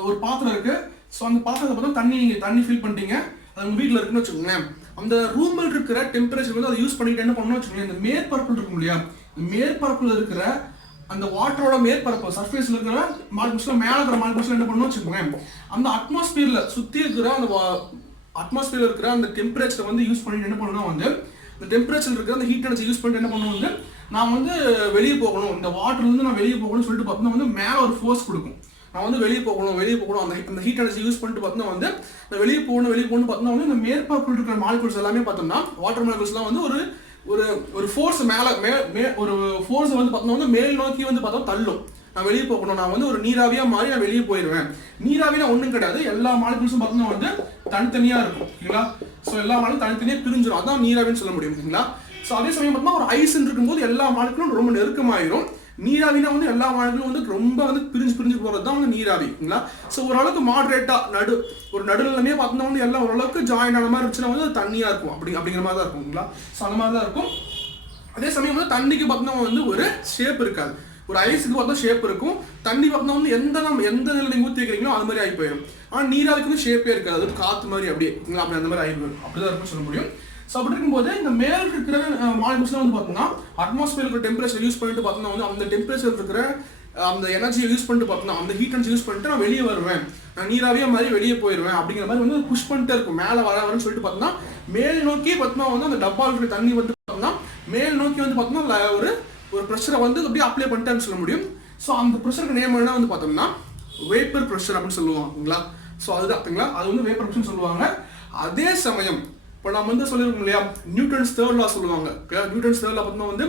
ஒரு பாத்திரம் இருக்கு. ஸோ அந்த பாத்திரத்தை பார்த்தா தண்ணி ஃபில் பண்ணிட்டீங்க, அது உங்கள் வீட்டில் இருக்குன்னு வச்சுக்கோங்களேன். அந்த ரூமில் இருக்கிற டெம்பரேச்சர் வந்து அதை யூஸ் பண்ணிட்டு என்ன பண்ணணும்னு வச்சுக்கோங்களேன், இந்த மேற்பரப்பில் இருக்கும் இல்லையா, மேற்பரப்பில் இருக்கிற அந்த வாட்டரோட மேற்பரப்பு சர்ஃபேஸில் இருக்கிற மாலிகுல்ஸ்லாம் மேலே இருக்கிற மாலிகுல்ஸ்லாம் என்ன பண்ணணும்னு வச்சுக்கோங்க, அந்த அட்மாஸ்பியரில் சுற்றி இருக்கிற அந்த அட்மாஸ்பியரில் இருக்கிற அந்த டெம்பரேச்சரை வந்து யூஸ் பண்ணிட்டு என்ன பண்ணணும் வந்து இந்த டெம்பரேச்சர் இருக்கிற அந்த ஹீட் எனர்ஜி யூஸ் பண்ணிட்டு என்ன பண்ணணும் வந்து நான் வந்து வெளியே போகணும், இந்த வாட்டர்லேருந்து நான் வெளியே போகணும்னு சொல்லிட்டு பார்த்தோம்னா வந்து மேலே ஒரு ஃபோர்ஸ் கொடுக்கும். நான் வந்து வெளியே போகணும் அந்த ஹீட் எனர்ஜி யூஸ் பண்ணிட்டு பார்த்தோம்னா வந்து நான் வெளியே போகணும் பார்த்தோம்னா வந்து இந்த மேற்பரப்பில் இருக்கிற மாலிகுல்ஸ் எல்லாமே பார்த்தோம்னா வாட்டர் மாலிகுல்ஸ்லாம் வந்து ஒரு ஃபோர்ஸ் ஒரு ஃபோர்ஸ் வந்து பார்த்தோம்னா வந்து மேல் நோக்கி வந்து பார்த்தோம் தள்ளும். நான் வெளியே போகணும், நான் வந்து ஒரு நீராவியாக மாறி நான் வெளியே போயிடுவேன். நீராவினா ஒன்றும் கிடையாது, எல்லா மாலிகுல்ஸும் பார்த்தோம்னா வந்து தனித்தனியாக இருக்கும். ஓகேங்களா, ஸோ எல்லா மாலிகுலும் தனித்தனியாக பிரிஞ்சிடும், அதான் நீராவின்னு சொல்ல முடியும். ஓகேங்களா, ஸோ அதே சமயம் பார்த்தோம்னா ஒரு ஐஸ் இருக்கும்போது எல்லா மாலிகுலும் ரொம்ப நெருக்கமாயிரும். நீராவினா வந்து எல்லா மாலிகுலும் வந்து ரொம்ப வந்து பிரிஞ்சு போகிறது தான் வந்து நீராவி. ஓகேங்களா, ஸோ ஓரளவுக்கு மாடரேட்டாக ஒரு நடுநிலைமே பார்த்தோம்னா வந்து எல்லாம் ஓரளவுக்கு ஜாயின் ஆன மாதிரி இருந்துச்சுன்னா வந்து தண்ணியாக இருக்கும், அப்படிங்கிற மாதிரி தான் இருக்கும். ஓகேங்களா, ஸோ அந்த மாதிரி தான் இருக்கும். அதே சமயம் வந்து தண்ணிக்கு பார்த்தோம்னா வந்து ஒரு ஷேப் இருக்காது, ஒரு ஐஸுக்கு பார்த்தா ஷேப் இருக்கும். தண்ணி பார்த்தோம்னா வந்து எந்த நிலை நீங்கள் ஊற்றி வைக்கிறீங்களோ அது மாதிரி ஆகி போயிடும். ஆனால் நீராவிக்கு வந்து ஷேப்பே இருக்காது, அது காற்று மாதிரி அப்படியே அப்படி அந்த மாதிரி ஆகி போயிடும், அப்படிதான் இருக்குன்னு சொல்ல முடியும். ஸோ அப்படி இருக்கும்போது இந்த மேல் இருக்கிற மாலிகுல்ஸ்லாம் வந்து பார்த்தோம்னா அட்மாஸ்பியர் இருக்கிற டெம்பரேச்சர் யூஸ் பண்ணிட்டு பார்த்தோம்னா வந்து அந்த டெம்பரேச்சர் இருக்கிற அந்த எனர்ஜியை யூஸ் பண்ணிட்டு பார்த்தோம்னா அந்த ஹீட் எனர்ஜி யூஸ் பண்ணிட்டு நான் வெளியே வருவேன், நான் நீராவியாக மாதிரி வெளியே போயிடுவேன் அப்படிங்கிற மாதிரி வந்து புஷ் பண்ணிட்டே இருக்கும். மேலே வரன்னு சொல்லிட்டு பார்த்தோம்னா மேல் நோக்கி பார்த்தோம்னா வந்து அந்த டப்பால் இருக்கிற தண்ணி வந்து பார்த்தோம்னா மேல் நோக்கி வந்து பார்த்தோம்னா ஒரு ப்ரெஷரை வந்து அப்படியே அப்ளை பண்ணிட்டேன்னு சொல்ல முடியும். ஸோ அந்த ப்ரெஷருக்கு நேம் என்ன வந்து பார்த்தோம்னா வேப்பர் ப்ரெஷர் அப்படின்னு சொல்லுவாங்களா. ஸோ அதுதான் அது வந்து வேப்பர் ப்ரெஷர்னு சொல்லுவாங்க. அதே சமயம் இப்போ நம்ம வந்து சொல்லியிருக்கோம் இல்லையா, நியூட்டன்ஸ் தேர்ட் லா சொல்லுவாங்க. நியூட்டன்ஸ் தேர்ட் லா பார்த்தோம்னா வந்து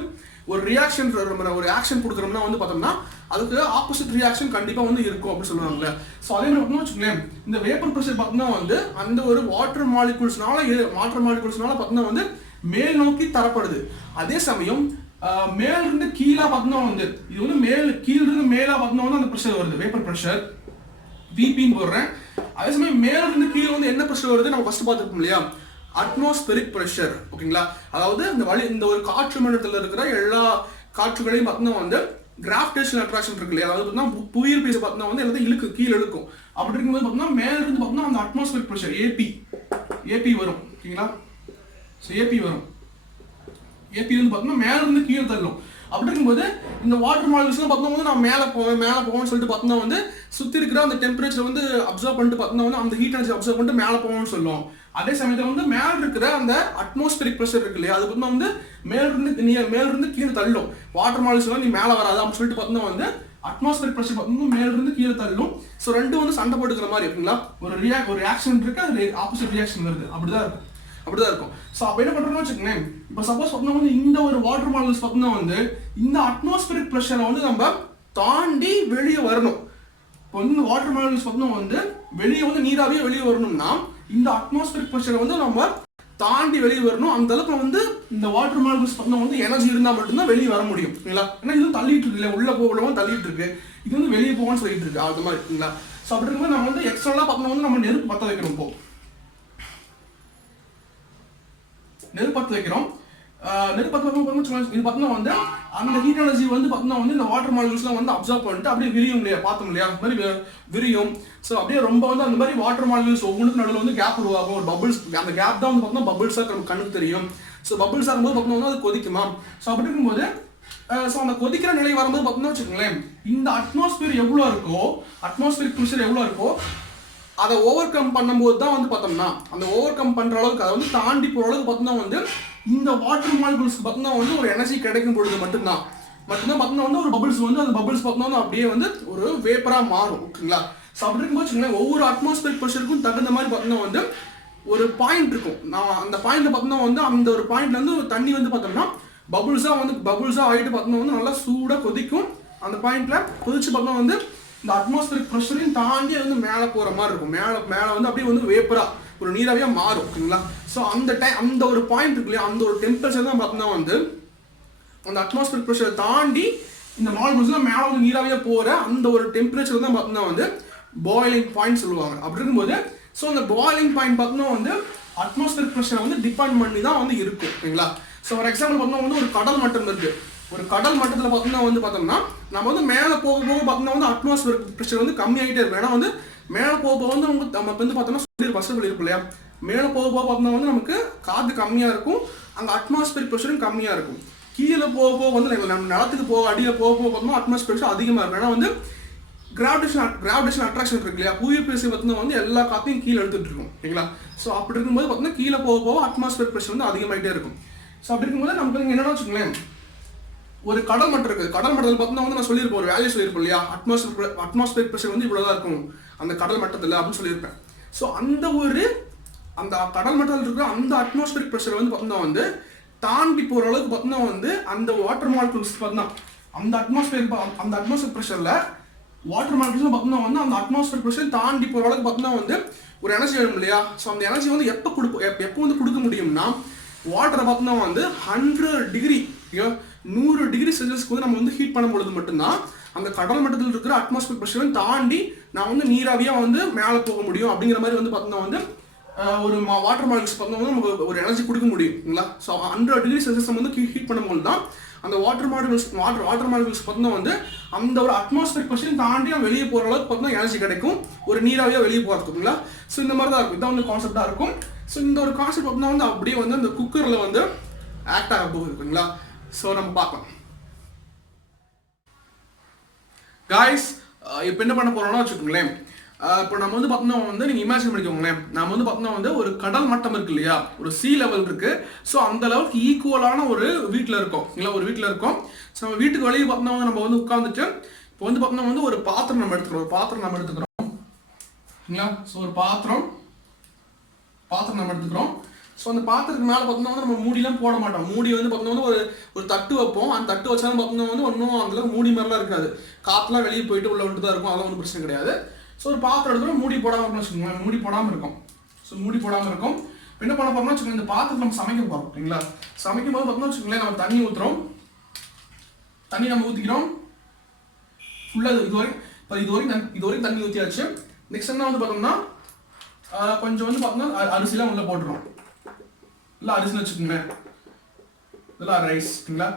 ஒரு ரியாக்ஷன் ஒரு ஆக்ஷன் கொடுக்குறோம்னா வந்து பார்த்தோம்னா அதுக்கு ஆப்போசிட் ரியாக்ஷன் கண்டிப்பாக வந்து இருக்கும் அப்படின்னு சொல்லுவாங்கல்ல. ஸோ அதே மாதிரி பார்த்தோம்னா வச்சுக்கோங்களேன், இந்த வேப்பர் ப்ரெஷர் பார்த்தோம்னா வந்து அந்த ஒரு வாட்டர் மாலிகுல்ஸ்னால பார்த்தோம்னா வந்து மேல் நோக்கி தரப்படுது. அதே சமயம் மேல இருந்து கீழே பார்த்தோம்னா வந்து இது வந்து கீழ இருந்து மேலே பார்த்தோம்னா வந்து அந்த ப்ரெஷர் வருது, வேப்பர் ப்ரெஷர் விபின்னு போடுறேன். அதே சமயம் மேல இருந்து கீழே வந்து என்ன ப்ரெஷர் வருது நம்ம ஃபர்ஸ்ட் பார்த்துருக்கோம் இல்லையா, அட்மாஸ்பெரிக் ப்ரெஷர். ஓகேங்களா, அதாவது இந்த ஒரு காற்று மண்டலத்தில் இருக்கிற எல்லா காற்றுகளையும் பார்த்தோம்னா வந்து கிராவிடேஷனல் அட்ராக்ஷன் இருக்கு இல்லையா, அதாவது பார்த்தோம்னா புவியீர்ப்பு விசை பார்த்தோம்னா வந்து எல்லாத்தையும் கீழே இழுக்கும். அப்படி இருக்கும்போது பார்த்தோம்னா மேல இருந்து பார்த்தோம்னா அந்த அட்மாஸ்பெரிக் ப்ரெஷர் ஏபி வரும். ஓகேங்களா, ஸோ ஏபி வந்து பார்த்தோம்னா மேல இருந்து கீழே தள்ளும். அப்படி இருக்கும்போது இந்த வாட்டர் மாலிகுல்ஸ்லாம் பார்த்தோம்னா வந்து நான் மேலே போவேன்னு சொல்லிட்டு பார்த்தோம்னா வந்து சுற்றி இருக்கிற அந்த டெம்பரேச்சர் வந்து அப்சர்வ் பண்ணிட்டு பார்த்தோம்னா வந்து அந்த ஹீட் எனர்ஜி அப்சர்வ் பண்ணிட்டு மேலே போவோம்னு சொல்லுவோம். அதே சமயத்தில் வந்து மேல இருக்கிற அந்த அட்மாஸ்பியரிக் ப்ரெஷர் இருக்கு இல்லையா, அது பார்த்தீங்கன்னா வந்து மேலிருந்து கீழே தள்ளும். வாட்டர் மாலிகுல்ஸ் நீ மேலே வராது அப்படின்னு சொல்லிட்டு பார்த்தீங்கன்னா வந்து அட்மாஸ்பியரிக் ப்ரெஷர் பார்த்தீங்கன்னா மேலிருந்து கீழே தள்ளும். ஸோ ரெண்டும் வந்து சண்டை போட்டுக்கிற மாதிரி இருக்குங்களா, ஒரு ரியாக்ஷன் இருக்கு, அது ஆப்போசிட் ரியாக்ஷன் வருது, அப்படிதான் இருக்கும். ஸோ அப்போ என்ன பண்றோம்னு வச்சுக்கோங்களேன், இப்போ சப்போஸ் பார்த்தீங்கன்னா வந்து இந்த ஒரு வாட்டர் மாலிகுல்ஸ் பார்த்தீங்கன்னா வந்து இந்த அட்மாஸ்பியரிக் ப்ரெஷரை வந்து நம்ம தாண்டி வெளியே வரணும். இப்போ வந்து வாட்டர் மாலிகுல்ஸ் பார்த்தீங்கன்னா வந்து வெளியே வந்து நீராவே வெளியே வரணும்னா இந்த அட்மாஸ்பியரிக் ப்ரெஷரை வந்து நம்ம தாண்டி வெளியே வரணும். அந்த அளவுக்கு வந்து இந்த வாட்டர் மாலிகுல்ஸ் பார்த்தீங்கன்னா வந்து எனர்ஜி இருந்தால் மட்டும்தான் வெளியே வர முடியும் இல்லைங்களா. ஏன்னா இது தள்ளிட்டு இருக்கு இல்லையா, உள்ள போகலாம் தள்ளிட்டு இருக்கு, இது வந்து வெளியே போகணும்னு சொல்லிட்டு இருக்கு அது மாதிரி இருக்குங்களா. ஸோ அப்படி இருக்கும்போது நம்ம வந்து எக்ஸ்ட்ரா பார்த்தோம்னா வந்து நம்ம நெருப்பு பற்ற வைக்கிறோம். இப்போ நெருப்பு பற்ற வைக்கிறோம். நெருப்பு பற்ற வைக்கும் இது பார்த்தோம்னா வந்து அந்த ஹீட் எனர்ஜி வந்து பார்த்தோம்னா வந்து இந்த வாட்டர் மாலிகுல்ஸ்லாம் வந்து அப்சர்வ் பண்ணிட்டு அப்படியே விரியும் இல்லையா, பார்த்தோம் இல்லையா, அந்த மாதிரி விரியும். ஸோ அப்படியே ரொம்ப வந்து அந்த மாதிரி வாட்டர் மாலிகுல்ஸ் ஒவ்வொன்றுக்கு நடுவில் வந்து கேப் உருவாகும், ஒரு பபிள்ஸ். அந்த கேப் தான் வந்து பார்த்தோம்னா பபிள்ஸாக நம்ம கண்ணுக்கு தெரியும். ஸோ பபிள்ஸ் ஆகும்போது பார்த்தோம்னா அது கொதிக்குமா. ஸோ அப்படி இருக்கும்போது ஸோ அந்த கொதிக்கிற நிலை வரும்போது பார்த்தோம்னா வச்சுக்கோங்களேன், இந்த அட்மாஸ்பியர் எவ்வளோ இருக்கோ, அட்மாஸ்பியரிக் ப்ரெஷர் எவ்வளோ இருக்கோ அதை ஓவர் கம் பண்ணும்போது தான் வந்து பார்த்தோம்னா அந்த ஓவர் கம் பண்ணுற அளவுக்கு அதை வந்து தாண்டி போகிற அளவுக்கு பார்த்தோம்னா வந்து இந்த வாட்டர் மாலிகுல்ஸ்க்கு பார்த்தோம்னா வந்து ஒரு எனர்ஜி கிடைக்கும் பொழுது மட்டும்தான் பார்த்தோம்னா வந்து ஒரு பபிள்ஸ் வந்து அந்த பபிள்ஸ் பார்த்தோம்னா அப்படியே வந்து ஒரு வேப்பராக மாறும். ஓகேங்களா. ஸோ அப்படி இருக்கும்போது வச்சுக்கோங்களேன், ஒவ்வொரு அட்மாஸ்பியரிக் ப்ரெஷருக்கும் தகுந்த மாதிரி பார்த்தோம்னா வந்து ஒரு பாயிண்ட் இருக்கும். நான் அந்த பாயிண்ட்ல பார்த்தோம்னா வந்து அந்த ஒரு பாயிண்ட்ல வந்து தண்ணி வந்து பார்த்தோம்னா பபுள்ஸா ஆகிட்டு பார்த்தோம்னா வந்து நல்லா சூடாக கொதிக்கும். அந்த பாயிண்ட்ல கொதிச்சு பார்த்தோம்னா வந்து இந்த அட்மாஸ்பியரிக் ப்ரெஷரையும் தாண்டி வந்து மேலே போகிற மாதிரி இருக்கும். மேலே வந்து அப்படியே வந்து வேப்பரா ஒரு நீராவியாக மாறும். ஓகேங்களா. ஸோ அந்த ஒரு பாயிண்ட் இருக்கு இல்லையா, அந்த ஒரு டெம்பரேச்சர் தான் பார்த்தோம்னா வந்து அந்த அட்மாஸ்பியரிக் ப்ரெஷரை தாண்டி இந்த மாலிகுல்ஸ்லாம் மேலே வந்து நீராவியாக போகிற அந்த ஒரு டெம்பரேச்சர் தான் பார்த்தோம்னா வந்து பாயிலிங் பாயிண்ட் சொல்லுவாங்க. அப்படி இருக்கும்போது ஸோ அந்த பாயிலிங் பாயிண்ட் பார்த்தோம்னா வந்து அட்மாஸ்பியரிக் ப்ரெஷரை வந்து டிபெண்ட் பண்ணி தான் வந்து இருக்கும். ஓகேங்களா. ஸோ ஃபார் எக்ஸாம்பிள் பார்த்தோம்னா வந்து ஒரு கடல் மட்டம் இருக்கு. ஒரு கடல் மட்டத்தில் பார்த்தோம்னா நம்ம வந்து மேலே போக பார்த்தோம்னா வந்து அட்மாஸ்பியரிக் ப்ரெஷர் வந்து கம்மியாகிட்டே இருக்கும். ஏன்னா வந்து மேலே போக வந்து நமக்கு வந்து பார்த்தோம்னா ஃபர்ஸ்ட் சொல்லியிருப்போம் இல்லையா, மேலே போக பார்த்தோம்னா வந்து நமக்கு காற்று கம்மியாக இருக்கும், அங்கே அட்மாஸ்பியரிக் ப்ரெஷரும் கம்மியாக இருக்கும். கீழே போக வந்து நம்ம நிலத்துக்கு அடியில் போக பார்த்தோம்னா அட்மாஸ்பியர் ப்ரெஷர் அதிகமாக இருக்கும். ஏன்னா வந்து கிராவிடேஷன் அட்ராக்ஷன் இருக்கு இல்லையா, புவி பேசி பார்த்தோம்னா வந்து எல்லா காற்றையும் கீழே எடுத்துட்டு இருக்கும். ஓகேங்களா. ஸோ அப்படி இருக்கும்போது பார்த்தோம்னா கீழே போக அட்மாஸ்பியர் ப்ரெஷர் வந்து அதிகமாகிட்டே இருக்கும். ஸோ அப்படி இருக்கும்போது நமக்கு என்னென்னா வச்சுக்கோங்களேன், ஒரு கடல் மட்டம் இருக்குது. கடல் மட்டத்தில் பார்த்தோம்னா வந்து நான் சொல்லியிருப்பேன், ஒரு வேல்யூ சொல்லியிருப்போம் இல்லையா, அட்மாஸ்பியரிக் ப்ரெஷர் வந்து இவ்வளோதான் இருக்கும் அந்த கடல் மட்டத்தில் அப்படின்னு சொல்லியிருப்பேன். ஸோ அந்த கடல் மட்டத்தில் இருக்கிற அந்த அட்மாஸ்பியரிக் ப்ரெஷர் வந்து பார்த்தோம்னா வந்து தாண்டி போகிற அளவுக்கு பார்த்தோம்னா வந்து அந்த வாட்டர் மாலிகுல்ஸ் பார்த்தோம்னா அந்த அட்மாஸ்பியர் ப்ரெஷரில் வாட்டர் மாலிகுல்ஸ் பார்த்தோம்னா வந்து அந்த அட்மாஸ்பியர் ப்ரெஷர் தாண்டி போகிற அளவுக்கு பார்த்தோம்னா வந்து ஒரு எனர்ஜி வேணும் இல்லையா. ஸோ அந்த எனர்ஜி வந்து எப்போ வந்து கொடுக்க முடியும்னா வாட்டரை பார்த்தோம்னா வந்து 100 டிகிரி செல்சியஸ்க்கு வந்து நம்ம வந்து ஹீட் பண்ணும் பொழுது மட்டும்தான் அந்த கடல் மட்டத்தில் இருக்கிற அட்மாஸ்பியர் ப்ரெஷரை தாண்டி நான் வந்து நீராவியாக வந்து மேலே போக முடியும். அப்படிங்கிற மாதிரி வந்து பார்த்தோம்னா வந்து ஒரு வாட்டர் மாலிகுல்ஸ் பார்த்தோம்னா நமக்கு ஒரு எனர்ஜி கொடுக்க முடியுங்களா. ஸோ 100 டிகிரி செல்சியஸ் வந்து ஹீட் பண்ணும்போது தான் அந்த வாட்டர் மாலிகுல்ஸ் பார்த்தோம்னா வந்து அந்த ஒரு அட்மாஸ்பியர் ப்ரெஷரையும் தாண்டி வெளியே போகிற அளவுக்கு பார்த்தோம்னா எனர்ஜி கிடைக்கும், ஒரு நீராவியாக வெளியே போகிறதுக்குங்களா. ஸோ இந்த மாதிரி தான் இருக்கும், இதான் வந்து கான்செப்டாக இருக்கும். ஸோ இந்த ஒரு கான்செப்ட் பார்த்தோம்னா வந்து அப்படியே வந்து அந்த குக்கரில் வந்து ஆக்ட் ஆக போகுது. இருக்குங்களா. ஸோ நம்ம பார்க்கலாம் காய்ஸ். இப்போ என்ன பண்ண போகிறோம்னா வச்சுக்கோங்களேன், இப்போ நம்ம வந்து பார்த்தோம்னா வந்து நீங்கள் இமேஜின் பண்ணிக்கோங்களேன், நம்ம வந்து பார்த்தோம்னா வந்து ஒரு கடல் மட்டம் இருக்கு இல்லையா, ஒரு சி லெவல் இருக்குது. ஸோ அந்த லெவலுக்கு ஈக்குவலான ஒரு வீட்டில் இருக்கோம் இல்லை, ஒரு வீட்டில் இருக்கோம். ஸோ நம்ம வீட்டுக்கு வெளியே பார்த்தோம்னா நம்ம வந்து உட்காந்துட்டு இப்போ வந்து பார்த்தோம்னா வந்து ஒரு பாத்திரம் நம்ம எடுத்துக்கிறோம் இல்லைங்களா. ஸோ ஒரு பாத்திரம் நம்ம எடுத்துக்கிறோம். ஸோ அந்த பாத்திரத்துக்கு மேலே பார்த்தோம்னா நம்ம மூடிலாம் போட மாட்டோம். மூடி வந்து பார்த்தோம்னா ஒரு தட்டு வைப்போம். அந்த தட்டு வச்சாலும் பார்த்தோம்னா வந்து ஒன்றும் அதில் மூடி மாதிரிலாம் இருக்காது, காற்றுலாம் வெளியே போயிட்டு உள்ள வந்துட்டு தான் இருக்கும், அதெல்லாம் ஒன்றும் பிரச்சனை கிடையாது. ஸோ ஒரு பாத்திரம் எடுத்துகிறோம், மூடி போடாமல் இருக்குன்னு வச்சுக்கோங்களேன், மூடி போடாமல் இருக்கும். என்ன பண்ண போகிறோம்னா வச்சுக்கோங்க, இந்த பாத்திரத்தில் நம்ம சமைக்க போகிறோம். ஓகேங்களா. சமைக்கும் போது பார்த்தோம்னா வச்சுக்கோங்களேன், நம்ம தண்ணி ஊற்றுறோம், நம்ம ஊற்றிக்கிறோம் ஃபுல்லாக. இது வரைக்கும் தண்ணி ஊற்றியாச்சு. நெக்ஸ்ட் என்ன வந்து பார்த்தோம்னா கொஞ்சம் வந்து பார்த்தோம்னா அரிசிலாம் உள்ள போட்டுரும். இல்லை அரிசின்னு வச்சுக்கோங்களேன், இதெல்லாம் ரைஸ். ஓகேங்களா.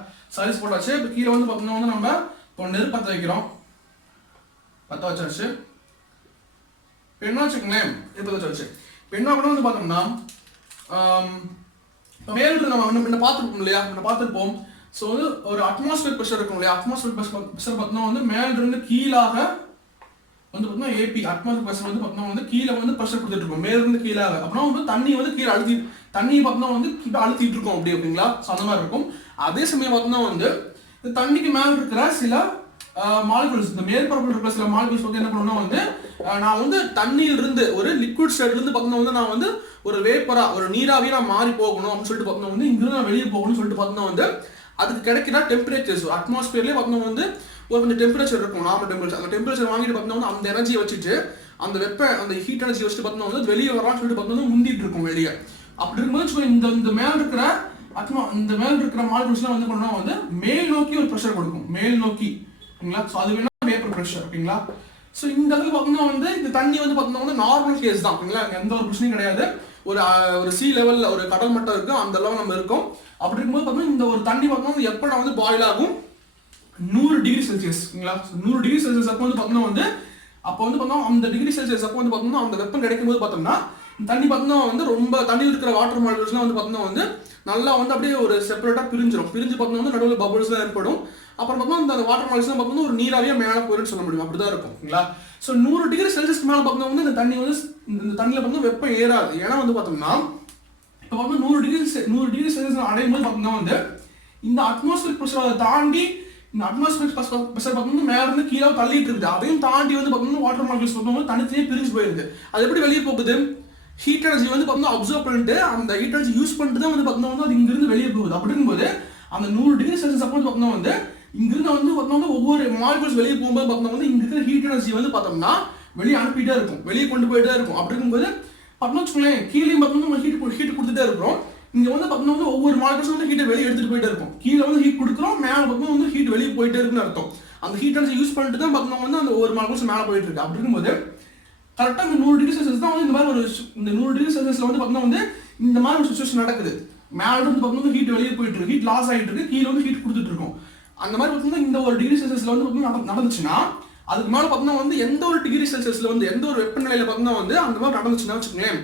ரைஸ் போட்டாச்சு. இப்போ கீழே வந்து பார்த்தோம்னா வந்து நம்ம இப்போ நெருப்பு பற்ற வைக்கிறோம், பற்ற வச்சாச்சு. இப்போ என்ன வச்சுக்கோங்களேன், இப்போ வச்சாச்சு. இப்போ என்ன பண்ணணும் வந்து பார்த்தோம்னா மேலிருந்து நம்ம என்ன பார்த்துருப்போம் இல்லையா, பார்த்துருப்போம். ஸோ வந்து ஒரு அட்மாஸ்பியர் ப்ரெஷர் இருக்கும் இல்லையா, அட்மாஸ்பியர் ப்ரெஷர் பார்த்தோம்னா வந்து மேலிருந்து கீழாக வந்து பார்த்தீங்கன்னா ஏபி அட்மாஸ்பியர் ப்ரெஷர் வந்து பார்த்தீங்கன்னா வந்து கீழே வந்து ப்ரெஷர் கொடுத்துட்டு இருக்கோம், மேல இருந்து கீழே. அப்படின்னா வந்து தண்ணி வந்து கீழே தண்ணி பார்த்தீங்கன்னா வந்து கீழே அழுத்திட்டு இருக்கோம் அப்படி, ஓகேங்களா? ஸோ அந்த மாதிரி இருக்கும். அதே சமயம் பார்த்தீங்கன்னா வந்து இந்த தண்ணிக்கு மேலே இருக்கிற சில மாலிகுல்ஸ், இந்த மேற்பரப்பில் இருக்கிற சில மாலிகுல்ஸ் வந்து என்ன பண்ணணும்னா வந்து நான் வந்து தண்ணியிலிருந்து ஒரு லிக்விட் ஸ்டேட்லேருந்து பார்த்தீங்கன்னா வந்து நான் வந்து ஒரு வேப்பரா ஒரு நீராவே நான் மாறி போகணும் அப்படின்னு சொல்லிட்டு பார்த்தீங்கன்னா வந்து இங்கிருந்து நான் வெளியே போகணும்னு சொல்லிட்டு பார்த்தீங்கன்னா வந்து அதுக்கு கிடைக்கிற டெம்பரேச்சர்ஸ் அட்மாஸ்பியர்லேயே பார்த்தீங்கன்னா வந்து ஒரு கொஞ்சம் டெம்பரேச்சர் இருக்கும், நார்மல் டெம்பரேச்சர். அந்த டெம்பரேச்சர் வாங்கிட்டு பார்த்தீங்கன்னா அந்த எனர்ஜியை வச்சுட்டு அந்த ஹீட் எனர்ஜி வச்சுட்டு பார்த்தீங்கன்னா வந்து வெளியே வரலாம்னு சொல்லிட்டு பார்த்தீங்கன்னா முந்திட்டு இருக்கும் வெளியே. அப்படி இருக்கும்போது இந்த மேல இருக்கிற இந்த மேல இருக்கிற மாலிகுல்ஸ்லாம் வந்து பண்ணா வந்து மேல் நோக்கி ஒரு ப்ரெஷர் கொடுக்கும், மேல் நோக்கி, ஓகேங்களா? ஸோ அது வேணா வேப்பர் ப்ரெஷர், ஓகேங்களா? ஸோ இந்த இடத்துல பார்த்தீங்கன்னா வந்து இந்த தண்ணி வந்து பார்த்தீங்கன்னா வந்து நார்மல் கேஸ் தான், ஓகேங்களா? எந்த ஒரு பிரச்சனையும் கிடையாது. ஒரு சி லெவலில் ஒரு கடல் மட்டம் இருக்கும், அந்த லெவல் நம்ம இருக்கோம். அப்படி இருக்கும்போது பார்த்தீங்கன்னா இந்த ஒரு தண்ணி பார்த்தீங்கன்னா எப்போ நான் வந்து பாயில் ஆகும் 100 டிகிரி செல்சியஸ், ஓகேங்களா? 100 டிகிரி செல்சியஸ் அப்போ வந்து பார்த்தீங்கன்னா வந்து பார்த்தோம்னா அந்த டிகிரி செல்சியஸ் அப்போ வந்து பார்த்தோம்னா அந்த வெப்பம் கிடைக்கும் போது பார்த்தோம்னா தண்ணி பார்த்தோம்னா வந்து ரொம்ப தண்ணி இருக்கிற வாட்டர் மாலிகுல்ஸ்லாம் வந்து பார்த்தோம்னா வந்து நல்லா வந்து அப்படியே ஒரு செப்பரேட்டாக பிரிஞ்சு பார்த்தோம்னா வந்து நடுவில் பபிள்ஸ்லாம் ஏற்படும். அப்புறம் பார்த்தோம்னா அந்த வாட்டர் மாலிகுல்ஸ்லாம் பார்த்தோம்னா ஒரு நீராவே மேலே போயிருன்னு சொல்ல முடியும், அப்படிதான் இருக்கும், ஓகேங்களா? ஸோ 100 டிகிரி செல்சியஸ்க்கு மேலே பார்த்தோம்னா வந்து இந்த தண்ணி வந்து இந்த தண்ணியில் பார்த்தோம்னா வெப்பம் ஏறாது. ஏன்னா வந்து பார்த்தோம்னா இப்போ பார்த்தோம்னா 100 டிகிரி செல்சியஸ் அடையும் போது பார்த்தோம்னா வந்து இந்த அட்மாஸ்பியர் ப்ரெஷரை தாண்டி இந்த அட்மாஸ்பியர் ப்ரெஷர் பார்த்தோம்னா மேல இருந்து கீழே தள்ளிட்டு இருக்குது. அதையும் தாண்டி வந்து பார்த்தோம்னா வாட்டர் மாலிகுல்ஸ் பார்த்தோம்னா தனித்தனியே பிரிஞ்சு போயிருது. அது எப்படி வெளியே போகுது? ஹீட் எனர்ஜி வந்து பார்த்தோம்னா அப்சர்வ் பண்ணிட்டு அந்த ஹீட் எனர்ஜி யூஸ் பண்ணிட்டு தான் வந்து பார்த்தோம்னா வந்து அது இங்கிருந்து வெளியே போகுது. அப்படிங்கும்போது அந்த 100 டிகிரி செல்சியஸ் அப்போ வந்து பார்த்தோம்னா வந்து இங்கிருந்து வந்து பார்த்தோம்னா ஒவ்வொரு மாலிகுல்ஸ் வெளியே போகும்போது பார்த்தோம்னா வந்து இங்க இருக்கிற ஹீட் எனர்ஜி வந்து பார்த்தோம்னா வெளியே அனுப்பிட்டே இருக்கும், வெளியே கொண்டு போயிட்டே இருக்கும். அப்படிங்கும்போது பார்த்தோம்னா வச்சுக்கோங்களேன், கீழே பார்த்தோம்னா நம்ம ஹீட் கொடுத்துட்டே இருக்கிறோம். இங்க வந்து பார்த்தோம்னா வந்து ஒவ்வொரு மாலிகுல்ஸும் வந்து ஹீட்டை வெளியே எடுத்துட்டு போயிட்டே இருக்கும். கீழே வந்து ஹீட் கொடுக்குறோம், மேலே பார்த்தோம்னா வந்து ஹீட் வெளியே போயிட்டே இருக்குன்னு அர்த்தம். அந்த ஹீட் எனர்ஜி யூஸ் பண்ணிட்டு தான் பார்த்தோம்னா வந்து அந்த ஒவ்வொரு மாலிகுல்ஸ் மேலே போயிட்டு இருக்கு. அப்படி இருக்கும்போது கரெக்டாக இந்த 100 டிகிரி செல்சியஸ் தான் வந்து இந்த மாதிரி இந்த 100 டிகிரி செல்சியஸ்ல வந்து பார்த்தோம்னா வந்து இந்த மாதிரி ஒரு சுச்சுவேஷன் நடக்குது. மேலே வந்து பார்த்தோம்னா ஹீட் வெளியே போயிட்டு இருக்கு, ஹீட் லாஸ் ஆகிட்டு இருக்கு, கீழே வந்து ஹீட் கொடுத்துட்டு இருக்கும். அந்த மாதிரி பார்த்தோம்னா இந்த ஒரு டிகிரி செல்சியஸ்ல வந்து பார்த்தோம்னா நடந்துச்சுன்னா அதுக்கு மேலே பார்த்தோம்னா வந்து எந்த ஒரு டிகிரி செல்சியஸ்ல வந்து எந்த ஒரு வெப்பநிலையில பார்த்தோம்னா வந்து அந்த மாதிரி நடந்துச்சுன்னா வச்சுக்கோங்களேன்,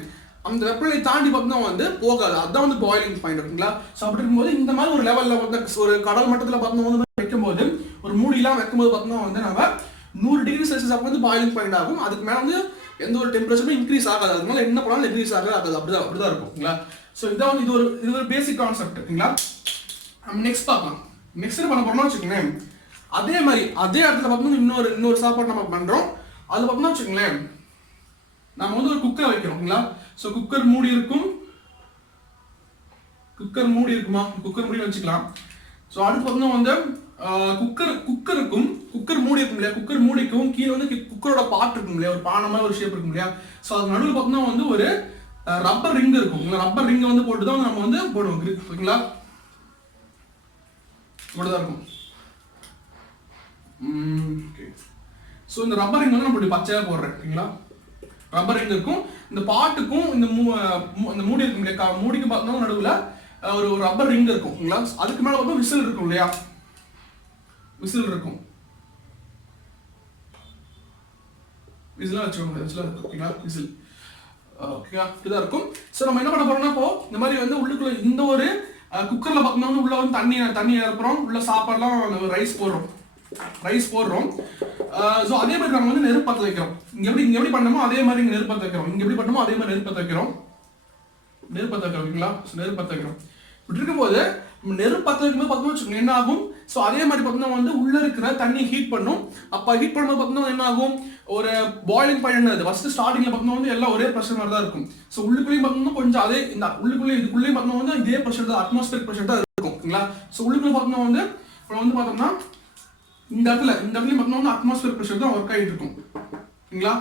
அந்த வெப்பநிலை தாண்டி பார்த்தோம்னா வந்து போகாது. அதுதான் வந்து பாயிலிங் பாயிண்ட், ஓகேங்களா? ஸோ அப்படி இருக்கும்போது இந்த மாதிரி ஒரு லெவலில் வந்து ஒரு கடல் மட்டத்தில் பார்த்தோம்னா வந்து வைக்கும்போது ஒரு மூடிலாம் வைக்கும்போது பார்த்தோம்னா வந்து நம்ம 100 டிகிரி செல்சியஸ் அப்போ வந்து பாயிலிங் பாயிண்ட் ஆகும். அதுக்கு மேலே வந்து எந்த ஒரு டெம்பரேச்சரும் இன்க்ரீஸ் ஆகாது. அதனால என்ன பண்ணாலும் இன்க்ரீஸ் ஆகாது, அப்படிதான் இருக்கும், ஓகேங்களா? ஸோ இதான் வந்து இது ஒரு பேசிக் கான்செப்ட், ஓகேங்களா? நம்ம நெக்ஸ்ட் பார்க்கலாம். நெக்ஸ்ட் என்ன பண்ண போறோம்னா வச்சுக்கோங்களேன், அதே இடத்துல பார்த்தோம்னா இன்னொரு சாப்பாடு நம்ம பண்றோம். அது பார்த்தோம்னா வச்சுக்கோங்களேன், நம்ம வந்து ஒரு குக்கர் வைக்கிறோம், ஓகேங்களா? ஸோ குக்கர் மூடி இருக்குமா? குக்கர் மூடி வச்சுக்கலாம். ஸோ அடுத்து பார்த்தோம்னா வந்து குக்கர் மூடி இருக்கும் இல்லையா? குக்கர் மூடிக்கும் கீழே வந்து குக்கரோட பார்ட் இருக்கும் இல்லையா? ஒரு பானை மாதிரி ஒரு ஷேப் இருக்கும் இல்லையா? ஸோ அது நடுவில் பார்த்தோம்னா வந்து ஒரு ரப்பர் ரிங் இருக்கும். ரப்பர் ரிங்கை வந்து போட்டு தான் நம்ம வந்து போடுவோம், ஓகேங்களா? இப்படிதான் இருக்கும். ஸோ இந்த ரப்பர் ரிங் வந்து நம்ம இப்படி பச்சையாக போடுறேன், ஓகேங்களா? ரப்பர் ரிங் இருக்கும். இந்த பாட்டுக்கும் இந்த மூடி இருக்கும் இல்லையா? மூடிக்கு பார்த்தோம்னா நடுவில் ஒரு ரப்பர் ரிங் இருக்கும், ஓகேங்களா? அதுக்கு மேலே பார்த்தா விசில் இருக்கும் இல்லையா? விசில் இருக்கும். விசிலாக வச்சுக்கோங்க, ஓகேங்களா? விசில், ஓகேங்களா? இப்படிதான் இருக்கும். ஸோ நம்ம என்ன பண்ண போறோம்னா இப்போ இந்த மாதிரி வந்து உள்ளுக்குள்ள இந்த ஒரு குக்கர்ல பார்த்தோம்னா வந்து உள்ள வந்து தண்ணி இறப்புறோம், உள்ள சாப்பாடுலாம் ரைஸ் போடுறோம். ஸோ அதே மாதிரி நம்ம வந்து நெருப்பு பற்ற வைக்கிறோம். இங்க எப்படி பண்ணமோ அதே மாதிரி இங்க நெருப்பு பற்ற வைக்கிறோம். இங்க எப்படி பண்ணமோ அதே மாதிரி நெருப்பு பற்ற வைக்கிறோம், ஓகேங்களா? நெருப்பு பற்ற வைக்கிறோம். இப்படி இருக்கும்போது நெருப்பு பற்ற வைக்கும்போது பார்த்தோம்னா வச்சுக்கோங்க என்ன ஆகும்? ஸோ அதே மாதிரி பார்த்தோம்னா வந்து உள்ள இருக்கிற தண்ணி ஹீட் பண்ணும். அப்போ ஹீட் பண்ணும்போது பார்த்தோம்னா என்ன ஆகும்? ஒரு பாயிலிங் பாயிண்ட் ஃபர்ஸ்ட் ஸ்டார்டிங்ல பார்த்தோம்னா வந்து எல்லாம் ஒரே ப்ரெஷர் மாதிரி தான் இருக்கும். ஸோ உள்ளுக்குள்ளேயும் பார்த்தோம்னா கொஞ்சம் அதே இந்த இதுக்குள்ளேயும் பார்த்தோம்னா வந்து இதே ப்ரெஷர் தான், அட்மாஸ்பியர் ப்ரெஷர் தான் இருக்கும், ஓகேங்களா? ஸோ உள்ளுக்குள்ள பார்த்தோம்னா வந்து இப்போ வந்து பார்த்தோம்னா இந்த இடத்துலயும் பார்த்தோம்னா அட்மாஸ்பியர் ப்ரெஷர் தான் ஒர்க் ஆகிட்டு இருக்கும், ஓகேங்களா?